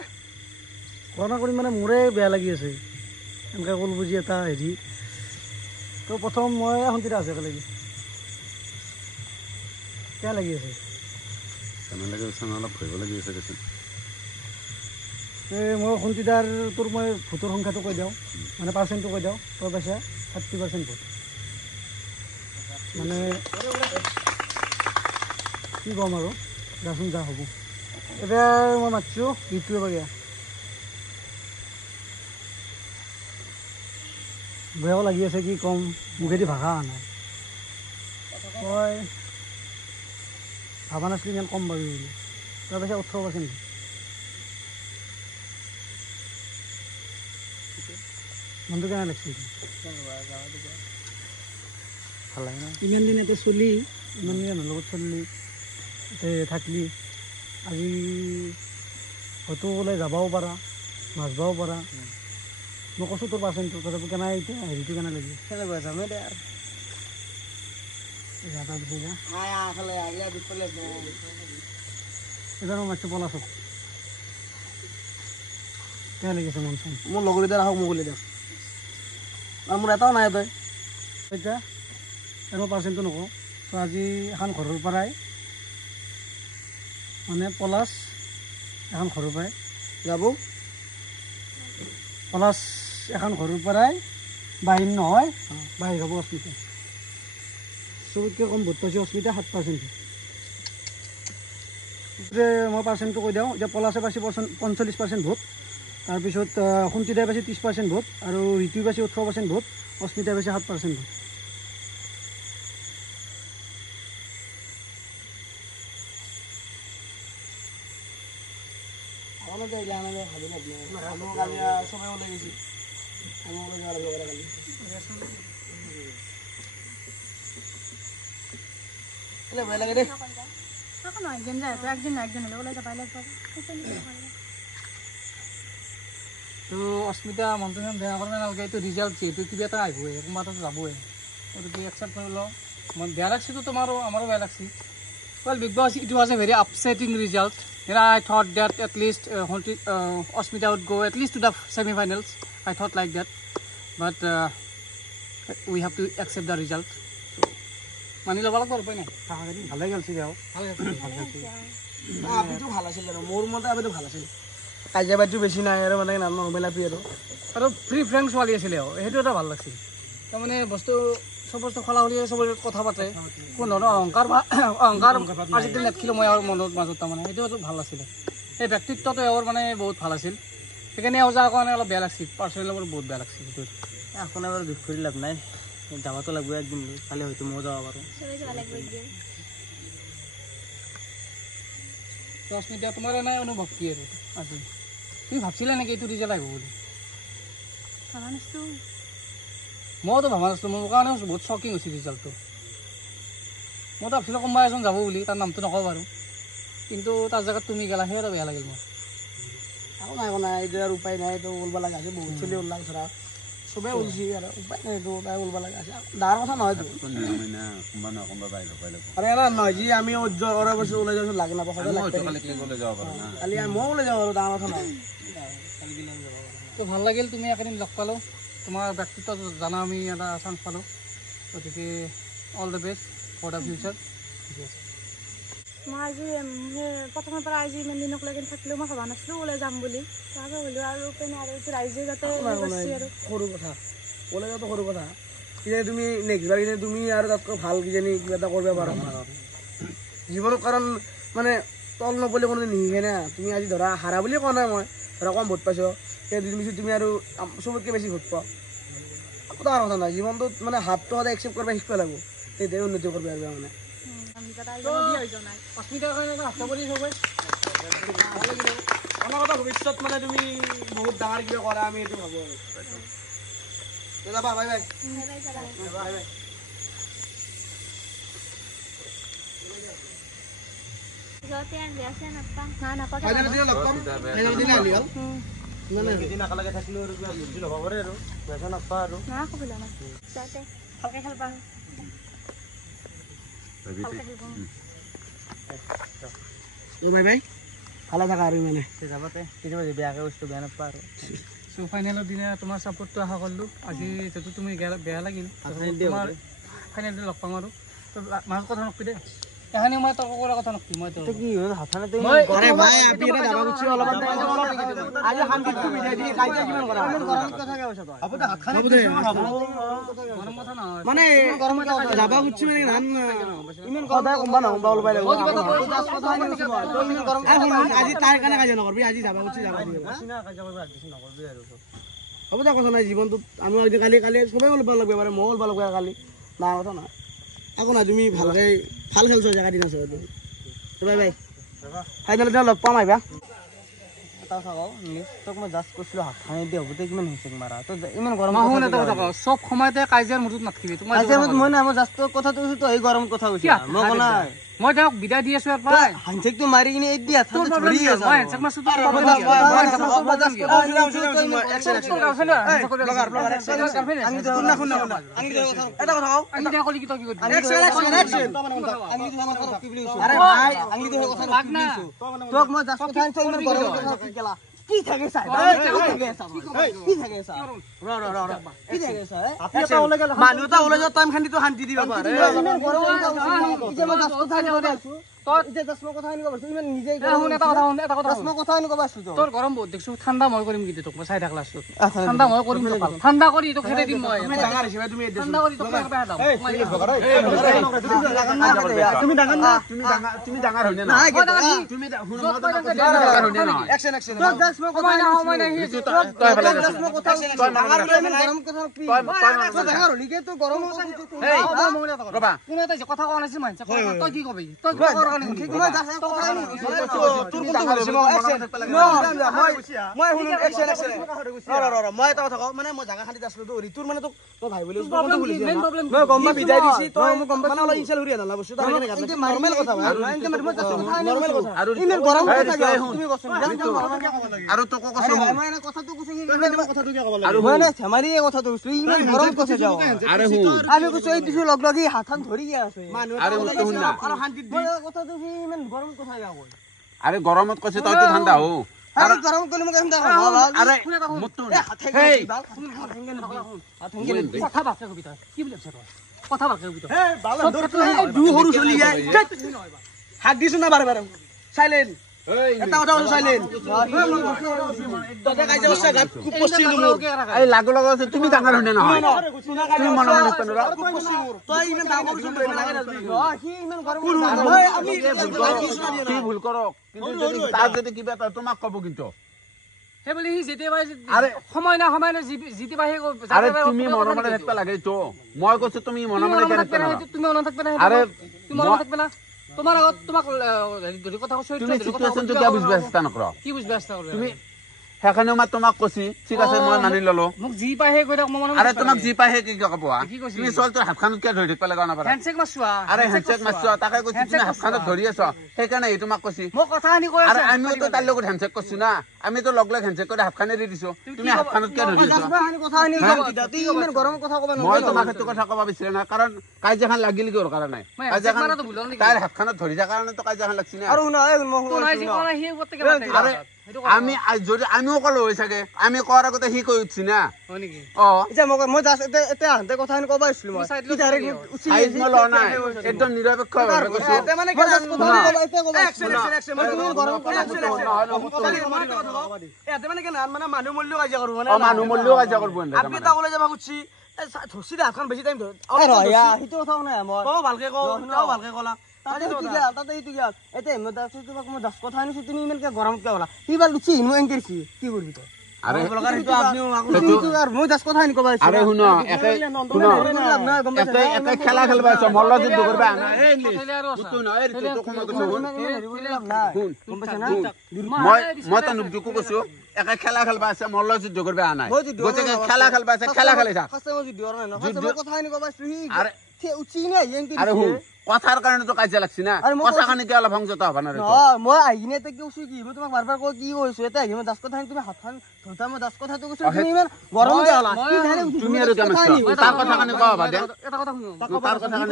ঘোষণা কৰি মানে মোৰে বেয়া লাগি আছে এনেকৈ ক'ল বুজি এটা হেৰি তো প্ৰথম মই সন্তিতা আছে একেলগে বেয়া লাগি আছে তেনেকৈ অলপ ভৰিব লাগি আছে দেচোন মই সন্তিদাৰ তোৰ মই ভোটৰ সংখ্যাটো কৈ দিওঁ মানে পাৰ্চেণ্টটো কৈ দিওঁ তোৰ পাইছে 30% ভোট মানে কি ক'ম আৰু যাচোন যা হ'ব এতিয়া মই মাতিছোঁ গীতটোৱে বাগিয়া বেয়াও লাগি আছে কি ক'ম মুখেদি ভাষা অহা নাই মই ভাবা নাছিলোঁ ইমান কম পাবি বুলি তাৰ পাইছে 18% মনটো কেনে লাগছে ভাল লাগে না ইমান দিন এটা চলি ইমান দিন লগত চলি তাতে থাকলি আজি হয়তো ওলাই যাবও পাৰা নাচবাও পাৰা মই কৈছোঁ তোৰ পাৰ্চেণ্টটো তথাপি কেনে এতিয়া হেৰিটো কেনে লাগে খেলিব যামেই দে আৰু এবাৰো মাছটো পলাচক কেনে লাগিছে মন চন মোৰ লগৰকেইটা আহক মোক দিয়ক আৰু মোৰ এটাও নাই তই এতিয়া এনে পাৰ্চেণ্টটো নকওঁ ত' আজি এখন ঘৰৰ পৰাই মানে পলাছ এখন ঘৰৰ পৰাই যাব পলাছ এখন ঘৰৰ পৰাই বাহিৰ নহয় বাহিৰ হ'ব অস্মিতা চবতকৈ কম ভোট পাইছে অস্মিতা 7%। মই পাৰ্চেণ্টটো কৈ দিওঁ এতিয়া পলাছে পাইছে 45% ভোট তাৰপিছত সুন্তিতাই পাইছে 30% ভোট আৰু ঋতুই পাইছে 18% ভোট অস্মিতাই পাইছে 7% ভোট সবাই ওলাই গেছি আমি ওলাই যাওয়ার লাগবে কালি এলে ভয় লাগে রে এখন একদিন যায় তো একদিন হলে ওলাই যাবাই লাগবে তো অস্মিতা মনটো বেয়া কৰিব নালাগে এইটো ৰিজাল্ট যিহেতু কিবা এটা আহিবই কোনোবা এটা যাবই গতিকে একচেপ্ট কৰি লওঁ মই বেয়া লাগছেতো তোমাৰো আমাৰো বেয়া লাগছে well Bigg Boss it was a very upsetting result I thought that at least Osmita would go at least to the semi-finals. I thought like that, but we have to accept the result. মানি ল'ব লাগিব উপায় নাই ভালে খেলছি দেও আপিটো ভাল আছিল আৰু মোৰ মতে আপিটো ভাল আছিল কাজিয়া বাজিও বেছি নাই আৰু মানে নৰ্মেল আপি আৰু ফ্ৰী ফ্ৰেংক ছোৱালী আছিলে সেইটো এটা ভাল লাগছিল তাৰমানে বস্তু চব বস্তু খোলা খুলি চবৰে কথা পাতে কোনো ধৰণৰ অহংকাৰ আজিকালি নেখিলোঁ মই আৰু মনৰ মাজত তাৰমানে সেইটো ভাল আছিলে সেই ব্যক্তিত্বটো এওঁৰ মানে বহুত ভাল আছিল সেইকাৰণে এওঁ যোৱাৰ কাৰণে অলপ বেয়া লাগছিল পাৰ্চনেলি মোৰ বহুত বেয়া লাগছিল সেইটো আপোনাৰ বাৰু দুখ কৰি লাভ নাই যাবতো লাগিব একদিন কালি হয়তো ময়ো যাব পাৰোঁ অস্মিতা তোমাৰ এনেই অনুভৱ কি আৰু আজি তুমি ভাবছিলা নেকি এইটো ৰিজাল্ট আহিব বুলি মইতো ভাবা নাছিলোঁ মোৰ কাৰণে বহুত শ্বকিং হৈছে ৰিজাল্টটো মইতো ভাবছিলোঁ কোনোবা এজন যাব বুলি তাৰ নামটো নকওঁ বাৰু কিন্তু তাৰ জেগাত তুমি গেলা সেই এটা বেয়া লাগিল মোৰ একো নাই এইটো আৰু উপায় নাই এইটো ওলব লগা আছে বহুত চলি ওলাক ধৰা চবেই ওলছি আৰু উপায় নাই এইটো তাই ওলব লগা আছে ডাঙৰ কথা নহয়তো আৰু এনে নহয় যি আমি উজ্জ্বল কৰাৰ পাছত ওলাই যাওঁ লাগে নাপাওঁ কালি ময়ো ওলাই যাওঁ আৰু ডাঙৰ কথা নহয় তো ভাল লাগিল তুমি একেদিন লগ পালোঁ তোমাৰ ব্যক্তিত্ব জানা আমি এটা চান্স পালোঁ গতিকে all the best for the future ঠিক আছে মই আজি প্ৰথমৰ পৰা আজি ইমান দিনক লাগি থাকিলেও মই ভবা নাছিলোঁ ওলাই যাম বুলি তাৰপৰা হ'লেও আৰু কেনে আৰু ৰাইজে যাতে সৰু কথা ওলাই যাওঁতো সৰু কথা কিজানি তুমি নেক্সটবাৰ কিজানি তুমি আৰু তাতকৈ ভাল কিজানি কিবা এটা কৰিব পাৰা জীৱনত কাৰণ মানে তল নপৰিলে কোনোদিন নিশিকে না তুমি আজি ধৰা হাৰা বুলিয়ে কোৱা নাই মই ধৰা কম ভোট পাইছ সেই তুমি আৰু চবতকৈ বেছি ভোট পোৱা ডাঙৰ কথা নহয় জীৱনটোত মানে হাতটো সদায় একচেপ্ট কৰিব শিকিব লাগিব তেতিয়াই উন্নতি কৰিব পাৰিবা মানে অনাগত ভৱিষ্যত মানে তুমি বহুত ডাঙৰ কিবা কৰা আমি এইটো ভাবোঁ আৰু যাবা বাই বাই বাই বাই একেদিন একেলগে থাকিলেও আৰু কিবা বুজি ল'ব পাৰে আৰু বেচা নাপাওঁ আৰু ভালকৈ খেলবা বাই বাই ভালে থাকা আৰু মানে যাবতে কেতিয়াবা বেয়াকৈ বস্তু বেয়া নাপাওঁ আৰু চ' ফাইনেলৰ দিনা তোমাৰ ছাপোৰ্টটো আশা কৰিলোঁ আজি যিহেতু তুমি বেয়া লাগিল তোমাৰ ফাইনেল দিনা লগ পাম আৰু মাজত কথা নকবি দেই এখানি মই তৰ্ক কৰাৰ কথা নকবি মই কি হ'ল হাতখনতে আৰে ভাই আপি এটা যাব খুজি অলপমান আজি শান্তিটো বিদায় দি কাইতে কিমান কৰা গৰম কথা কে কৈছ তই আপতে হাতখানে গৰম কথা নহয় মানে গৰম কথা যাব খুজি মানে নান ইমান কথা কমবা না কমবা ওলবাই লাগিব আজি তাইৰ কাৰণে কাজ নকৰবি আজি যাব খুজি যাব দিবি চিনা কাজ কৰিব আদিছ নকৰবি আৰু হ'ব দা কথা নাই জীৱনটোত আমি কালি সবেই ওলবা লাগবে মানে মই ওলবা লাগবে কালি ডাঙৰ কথা নহয় আকৌ না তুমি ভালকৈ ভাল খেলছ জেগা দিন আছে বাই বাই ফাইনেল দিনা লগ পাম আহিবা এটা কথা কওঁ তোক মই জাষ্ট কৈছিলোঁ হাতখানে দিয়ে হ'বতে কিমান হৈছে মাৰা তই ইমান গৰম চব সময়তে কাজিয়াৰ মুঠত নাথাকিবি মই নাই মই জাষ্ট কথাটো কৈছোঁ তই এই গৰমত কথা কৈছা মই কোৱা নাই মই তেওঁক বিদায় দি আছো ইয়াৰ পৰা হানচেকটো মাৰি কিনে এই দিয়া তোৰ প্ৰব্লেম কি মই হেণ্ডছেক মাৰছো তোৰ তোক মই জাষ্ট কথা কি থাকে চাই মানুহ এটা ওলাই যোৱা টাইম খান্দিটো শান্তি দিবা পাৰে তোৰ গৰম বহুত দেখছো ঠাণ্ডা মই কৰিম কিন্তু তোক মই চাই থাকলা ঠাণ্ডা মই কৰিম ঠাণ্ডা কৰি তোক খেদাই দিম মই ঠাণ্ডা কৰি তোক তুমি ডাঙৰ না তুমি ডাঙৰ হয়নে না তুমি আৰু তোক আরে গরমত কৈছে তইতো ঠান্ডা হো আরে গরম কইলে মোক ঠান্ডা আরে মুতু হেই কথা বাকে কবিতা কি বলছ কথা বাকে কবিতা হে বালা দু হরু চলি যায় হাত দিছ না বারে বারে সাইলেন্ট এটা কথা হল সাইলেন্ট দাদা কাইজা বসা গাত খুব পশ্চিম মোর এই লাগো লাগো তুমি ডাঙৰ হনে নহয় তুমি মন মন নৰা তই ইমান ডাঙৰ শুন লাগে না সি ইমান গৰম আমি কি ভুল কৰক কিন্তু যদি তার যদি কিবা তোমাক কব কিন্তু হে বলি হি যেতে বাই আরে সময় না জিতি বাই আরে তুমি মন মন থাকতে লাগে তো মই কৈছো তুমি মন মন থাকতে না তুমি মন থাকবে না আরে তুমি মন থাকবে না তোমার আগত তোমাক ধৰি কথা কৈছো তুমি সিচুৱেচনটো কিয় বুঝবা চেষ্টা নকৰা কি বুঝবা চেষ্টা কৰা তুমি হেখানে মই তোমাক কৈছি ঠিক আছে মই মানি ললো মোক জি পাই হে কৈ থাক মই আরে তোমাক জি পাই হে কি কবা তুমি চলটো হাতখানত কিয় ধৰি পেলাই গনা পাৰা হেণ্ডছেক মাছুৱা আৰে হেণ্ডছেক মাছুৱা তাকে কৈছি তুমি হাতখানত ধৰি আছ সেইকাৰণে এই তোমাক কৈছি মই কথা আনি কৈ আরে আমিও তো তার লগত হেণ্ডছেক করছি না আমি তো লগ লগ হেণ্ডছেক করে হাতখানে দি দিছো তুমি হাতখানত কিয় ধৰি আছ কথা আনি তুই ইমান গৰম কথা কবা মই তোমাক সেইটো কথা কবা বিচাৰে না কাৰণ কাইজাখান লাগিল কি কাৰণ নাই কাইজাখান তাৰ হাতখানত ধৰি যা কাৰণে তো কাইজাখান লাগছি না আৰু না তো নাই জি কৰা হি গতে আৰে আমি যদি আমিও কলো হৈ থাকে আমি কৰাৰ আগতে হি কৈ উঠছি না হয় নেকি এতিয়া মই জাষ্ট এটা হাতে কথা আনি কবা আছিলো মই কি ডাইৰেক্ট উচি সাইজ মই ল নাই একদম নিৰপেক্ষ ভাৱে কৈছো এতে মানে কি জাষ্ট কথা কবা এতে কবা এক্সেন মই তুমি গৰম কথা এতে মানে কি না মানে মানুহ মূল্য কাজিয়া কৰো মানে মানুহ মূল্যও কাজিয়া কৰব আপনি তা কলে যাবা খুচি ধরছি দে হাতখান বেশি টাইম ধর আরে ইয়া হিতো কথা নাই মই কও ভালকে কও তাও ভালকে কলা তাতে ইটো গেল এতে মই দাসু তোমাক মই দাস কথা আনিছো তুমি ইমান কে গৰম কে হলা ইবাৰ লুচি হিনু এংকেৰছি কি কৰিবি তই আরে তো আপনিও মই দাস কথা আনি কবা আরে শুনো একে খেলা খেলবা আছে মল্ল যুদ্ধ করবা না এই ইংলিশ বুঝতো না এই তো কম কৈছো মই তা নুবুকু কৈছো একে খেলা খেলবা আছে মল্ল যুদ্ধ করবা নাই গতে খেলা খেলবা আছে খেলা খেলি থাক ফাস্ট মই যুদ্ধ কৰা নাই ফাস্ট কথা আনি কবা আৰে উচি নাই এংকেৰছি আরে হুন কথার কারণে তো কাজিয়া লাগছি না কথা কানে কি অলপ সংযত হবা না রে মই আহিনে তে কৈছো কি মই তোমাক বারবার কৈ কি কৈছো এটা আহি মই দাস কথা আনি তুমি হাতখান ধৰতা মই দাস কথা তো কৈছো তুমি ইমান গৰম কে হলা কি জানে তুমি আৰু কেমন তাৰ কথা কানে কবা দে এটা কথা শুনো তাৰ কথা কানে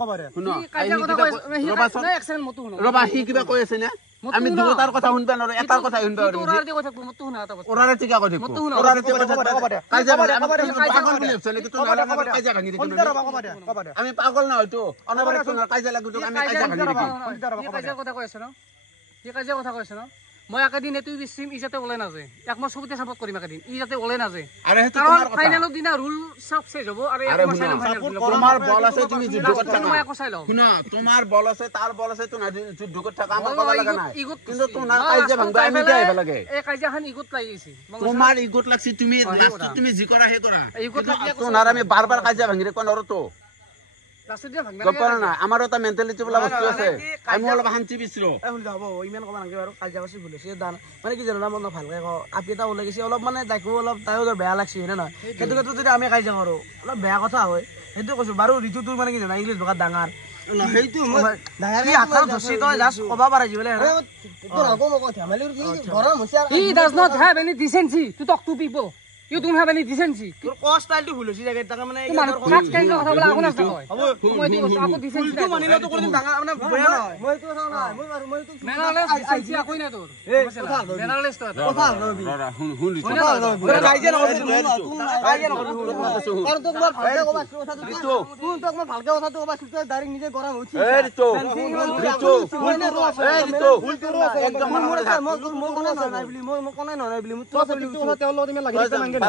কবা দে শুনো কাজিয়া কথা কৈ ৰবা এক্সেন মতো শুনো ৰবা হি কিবা কৈ আছে না আমি দুটাৰ কথা শুনবা নৰে এটাৰ কথা শুনবা আৰু ওৰাৰ দি কথা মতো শুনা এটা কথা ওৰাৰে টিকা কৈ দেখো ওৰাৰে টিকা কবা দে কাজিয়া পাগল বুলি চলে কি তুমি কাজিয়া ভাঙি দিছ আমি পাগল না হয়তো অনবৰত শুনা কাজিয়া লাগু তো আমি কাজিয়া ভাঙি দিম কাজিয়া কথা কৈ আছে ন কি কাজিয়া কথা কৈ আছে ন মই একেদিন এটো বিস্ট্ৰিম ই যাতে ওলাই নাযায় এক মই সবতে সাপোৰ্ট কৰিম একেদিন ই যাতে ওলাই নাযায় আৰে হেতু কাৰণ তোমাৰ কথা ফাইনালৰ দিনা ৰুল সব চেঞ্জ হ'ব আৰু এক মাস তোমাৰ বল আছে তুমি যুদ্ধ কৰি থাকা মই একো চাই লওঁ শুনা তোমাৰ বল আছে তাৰ বল আছে তুমি যুদ্ধ কৰি থাকা আমাৰ কবা লাগা নাই কিন্তু তোমাৰ কাজিয়া ভাঙবা আমি কি আহিব লাগে এই কাজিয়াখন ইগত লাগিছে তোমাৰ ইগত লাগছি তুমি লাষ্ট তুমি জি কৰা হে কৰা ইগত লাগি তোমাৰ আমি বাৰবাৰ কাজিয়া ভাঙি ৰে কোন নৰতো লাষ্টত দিয়া ভাঙবা গপৰ না আমাৰ এটা মেন্টালিটি বলা বস্তু আছে আমি অলপ শান্তি বিচৰো এখন যাব ইমান কবা নাগে আৰু কাজিয়া কাছি ভুলিছে দান মানে কি জানো না মই ভালকে কও আপি এটা ওলাই গৈছে অলপ মানে দেখো অলপ তাইও বেয়া লাগছে হেনে নহয় সেইটো ক্ষেত্ৰত যদি আমি কাজিয়া কৰো অলপ বেয়া কথা হয় সেইটো কৈছো বাৰু ঋতুটোৰ মানে কি জানা ইংলিছ ভাষা ডাঙৰ সেইটো মই কি হাতত ধৰছি তই জাষ্ট ক'ব পাৰা যিবলে তোৰ আকৌ মই ধেমালি গৰম হৈছে He does not have any decency to talk to people. You don't have any decency. তোৰ ক ষ্টাইলটো ভুল হৈছে জাগে তাকে মানে তোমাৰ কাক কেনে কথা বলা আকৌ নাস্তা হয় মই দি কৈছো আকৌ decency ফুলটো মানিলে তো কৰিম ডাঙৰ মানে বেয়া নহয় মই তো নাই মই তো মেনাৰলেছ decency আকৌ নাই তোৰ মেনাৰলেছ তো কথা নবি শুন কাইজে নকৰিবি কাইজে নকৰিবি কাৰণ তোক মই ভালকে ক'বাছো কথাটো শুন তোক মই ভালকে কথাটো ক'বাছো তই ডাইৰেক্ট নিজে গৰম উঠি একদম মই কোনে নাই বুলি মই কোনে নাই বুলি মই তোৰ কথা তেওঁৰ লগত ইমান লাগি আছে নাংগে মই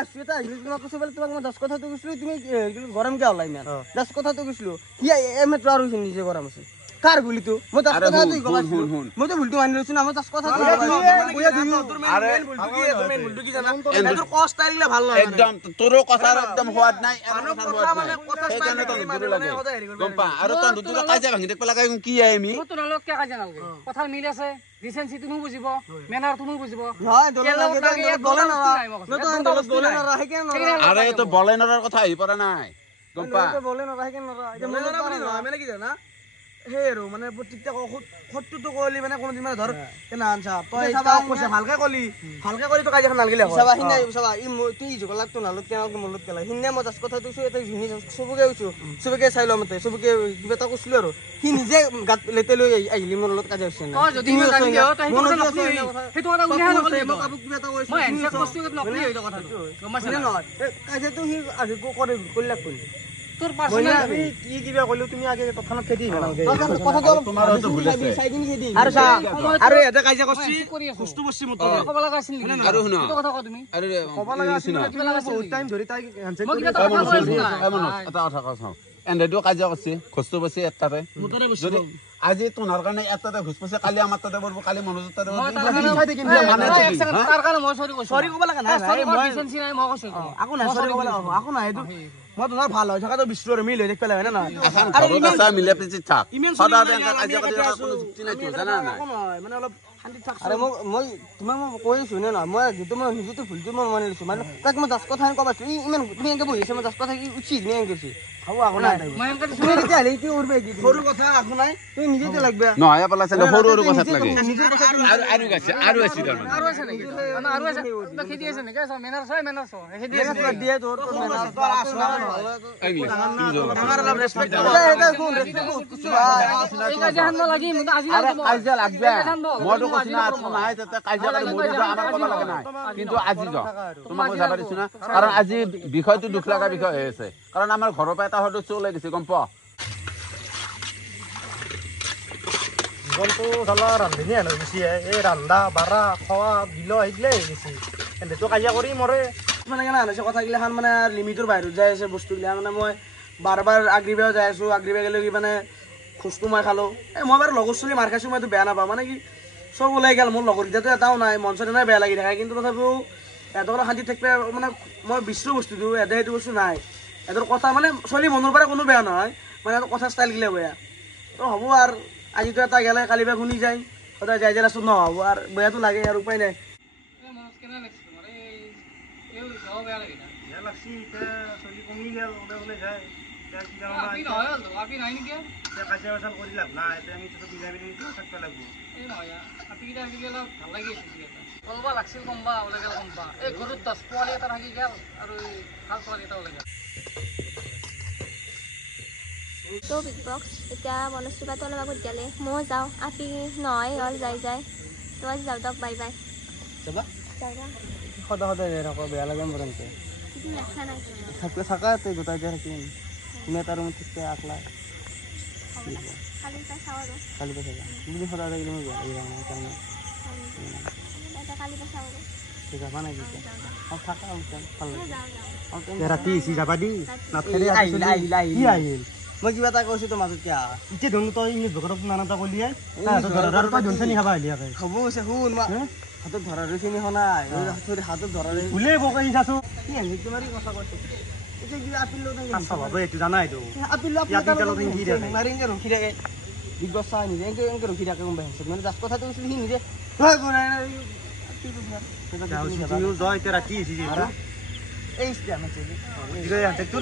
আছি এটা আহিলো তোমাক কৈছো বলে তোমাক মই 10 কথাটো কৈছিলো তুমি গৰম কে হলাই ইমান 10 কথাটো কৈছিলো কি এমেট্ৰ আৰু নিজে গৰম আছে কাৰ ভুলিটো মই 10 কথাটো ক'বাছিলো মই তো ভুলটো মানি লৈছো না মই 10 কথাটো তোৰ মেইন ভুলটো কি জানা তোৰ ক ষ্টাইল গিলা ভাল নহয় একদম তোৰো কথাৰ একদম সোৱাদ নাই গম পা আৰু তই দুটা কাজিয়া ভাঙি থাকিব লাগে কি আমি তোৰ লগত কে কাজিয়া নালাগে কথা মিল আছে ডিসেন্সি তুমি বুজিব মেনাৰ তুমি বুজিব নহয় দলে না ৰাখে কেন আৰে তো বলেনৰৰ কথা আহি পৰা নাই গম পা বলে না ৰাখে কেন মানে কি জানা সেই আৰু মানে প্ৰত্যেকটা সত্যটো কলি মানে কোনো দিন মানে ধৰ কেনা আনছা তই কৈছে ভালকে কলি তই কাজিয়া নালগিলে হয় চাবা হিনা চাবা ই তুই জগলাক তো নালত কেন মলত কেলা হিনে মই 10 কথাটো কৈছো এটা হিনি সবকে কৈছো সবকে চাইলো মতে সবকে কিবা এটা কৈছিলো আৰু হি নিজে গাত লেতে লৈ আহিলি মোৰ লগত কাজিয়া হৈছে না তই যদি মই জানি দিও তই সেইটো নকলি সেইটো কথা উলিয়া নকলি মই কাবুক কিবা এটা কৈছো মই এনচেক বস্তু নকলি এইটো কথাটো গম পাইছ না নহয় কাজিয়াটো হি আজি কৰে কইলা কোন তোৰ পাৰ্সোনাল আমি কি কিবা কইলো তুমি আগে তখনত খেদি নালগে কথাটো তোমাৰো তো ভুল আছে চাইদিন খেদি আৰু চা আৰু এটা কাজিয়া কৰছি কৰি আছো বস্তু বস্তু মত ক'ব লগা আছিল নেকি আৰু শুনা এইটো কথা কও তুমি আৰু ক'ব লগা আছিল বহুত টাইম ধৰি তাই হ্যান্ডশেক মই কিবা এটা কথা কৈ আছো না এটা কথা চাওঁ এণ্ডেটো কাজিয়া কৰিছে খোজটো পাইছে এটাতে যদি আজি তোমাৰ কাৰণে এটাতে খোজ পাইছে কালি আমাৰ তাতে পৰব কালি মনোজৰ তাতে তাৰ কাৰণে মই সৰি কৈছো সরি ক'ব লাগা নাই মই ডিসেন্সি নাই মই কৈছো আকো নাই সরি ক'ব লাগা আকো নাই এইটো মই তোমাৰ ভাল হৈ থাকাটো বিশ্বৰ মিল হৈ দেখ পেলাই হয় না এখন ঘৰত আছা মিলে পিছি থাক ইমান সদায় এনেকা কাজিয়া কৰি কোনো যুক্তি নাই তো জানা নাই মানে অলপ শান্তি থাক আরে মই তোমাক মই কৈছো নে না মই যেটো মই নিজেটো ভুলটো মই মানি লৈছো মানে তাক মই 10 কথা ক'বাছো ইমান তুমি এনেকে বহিছে মই 10 কথা কি উচিত নে এনেকে হ'ব আকো নাই মই এনেকে তুমি এতিয়া হলে কি উৰবে কি সৰু কথা আকো নাই তুমি নিজেতে লাগবে নহয় পেলাইছে সৰু সৰু কথাত লাগে নিজেৰ কথা আৰু গাইছে আৰু আছে তাৰমানে আৰু আছে নেকি আৰু আছে তো খেদি আছে নেকি মেনাৰ খেদি আছে দিয়ে তোৰ ডাঙৰ অলপ ৰেসপেক্ট এই কাজিয়া হান লাগি মই আজি কাজিয়া লাগবে মইতো কৈছো না আছো নাই তাতে কাজিয়া কৰি মৰি যোৱা আমাৰ কথা লাগে নাই কিন্তু আজি যাও তোমাক কৈছা পাৰিছো না কাৰণ আজি বিষয়টো দুখ লগা বিষয় হৈ আছে কাৰণ আমাৰ ঘৰৰ পৰা এটা সদস্য ওলাই গৈছে গম পা জীৱনটো ধলা ৰান্ধনি হেন হৈ গৈছে এই ৰান্ধা বাঢ়া খোৱা বিল আহিলে হৈ গৈছে এনেতো কাজিয়া কৰি মৰে মানে কেনে হৈছে কথাগিলাখান মানে লিমিটৰ বাহিৰত যাই আছে বস্তুগিলা মানে মই বাৰ আগৰিবাও যাই আছো আগৰিবা গ'লে কি মানে খোজটো মই খালো মই বাৰু লগৰ চলি মাৰ খাইছো মইতো বেয়া নাপাওঁ মানে কি চব ওলাই গ'ল মোৰ লগৰকেইটাতো এটাও নাই মন চন নাই বেয়া লাগি থাকে কিন্তু তথাপিও এহঁতৰ শান্তি থাকিলে মানে মই বিশ্ব বস্তুটো এহঁতে সেইটো বস্তু নাই এহঁতৰ কথা মানে চলি মনৰ পৰা কোনো বেয়া নহয় মানে কথা ষ্টাইলগিলা বেয়া তো হ'ব আৰু আজিতো এটা গেলে কালি বা শুনি যায় সদায় যাই যাই লাষ্টত নহ'ব আৰু বেয়াটো লাগে আৰু উপায় নাই তো বিগ বক্স এতিয়া মনশ্ৰী বা অলপ আগত গেলে মই যাওঁ আপি নহয় হ'ল যাই তো আজি যাওঁ দিয়ক বাই বাই যাবা যাবা সদায় সদায় যাই থাকো বেয়া লাগে মোৰ এনেকে কিন্তু লেখা নাই থাকলে থাকা তই গোটাই যাই থাকিম তুমি এটা ৰুমত থাকতে আকলা কালি পাই চাওঁ আৰু কালি পাই থাকা তুমি সদায় থাকিলে মোৰ বেয়া লাগে মোৰ কাৰণে এটা কালি পাই চাওঁ আৰু ঠিক আছে নাই কি থাকা ভাল লাগে যাওঁ ৰাতি ইচি যাবা দি নাথাকে আহিল কি আহিল মই কিবা এটা কৈছো তো মাজত কিয়া ইতে ধুন তই ইংলিছ ভকতক নানাটা কলিয়ে ধৰা তই ধুন চেনি খাবা আহিলি হ'ব হৈছে শুন হাতত ধৰা ৰৈখিনি শুনাই হাতত ধৰা ভুলে বকাই চাছো কি হেৰি তোমাৰ কথা কৈছে এতিয়া কিবা আপিল লৈ বাবা এইটো জানা এইটো আপিল মাৰিংকে ৰখি থাকে বিগ বছ চাই নিজে এনেকে ৰখি থাকে গম পাইছে মানে জাষ্ট কথাটো কৈছিল সি নিজে জয় এতিয়া ৰাতি আহিছে এই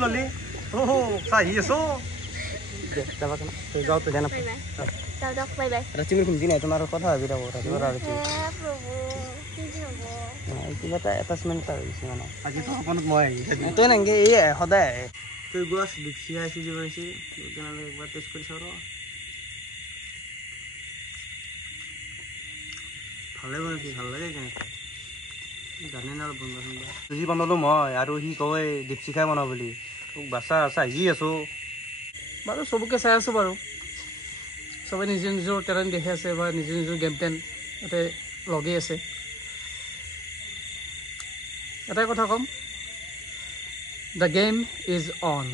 ললি চাই আছো যাবা কেনে তই যাওঁ তই জানা ৰাতি মোৰ খুন্দি নাই তোমাৰ কথা ভাবি থাকোঁ ৰাতিপুৱা ৰাতি কিবা এটা এটাচমেণ্ট এটা হৈ গৈছে মানে আজি তো সপোনত মই আহি তই নেকি এই সদায় আহে তই গছ দেখি আহিছে যে পাইছে তেনেহ'লে একবাৰ টেষ্ট কৰি চাওঁ ৰ ভালে বনাইছে ভাল লাগে কেনেকৈ জানে না বনোৱা চোনবা চুজি বনালোঁ মই আৰু সি কয় দীপশিখাই বনাওঁ বুলি তোক বাচা চাহি আছোঁ বাৰু চবকে চাই আছোঁ বাৰু চবে নিজৰ নিজৰ টেলেণ্ট দেখি আছে বা নিজৰ নিজৰ গেম প্লেন ইয়াতে লগেই আছে এটাই কথা ক'ম দ্য গেম ইজ অন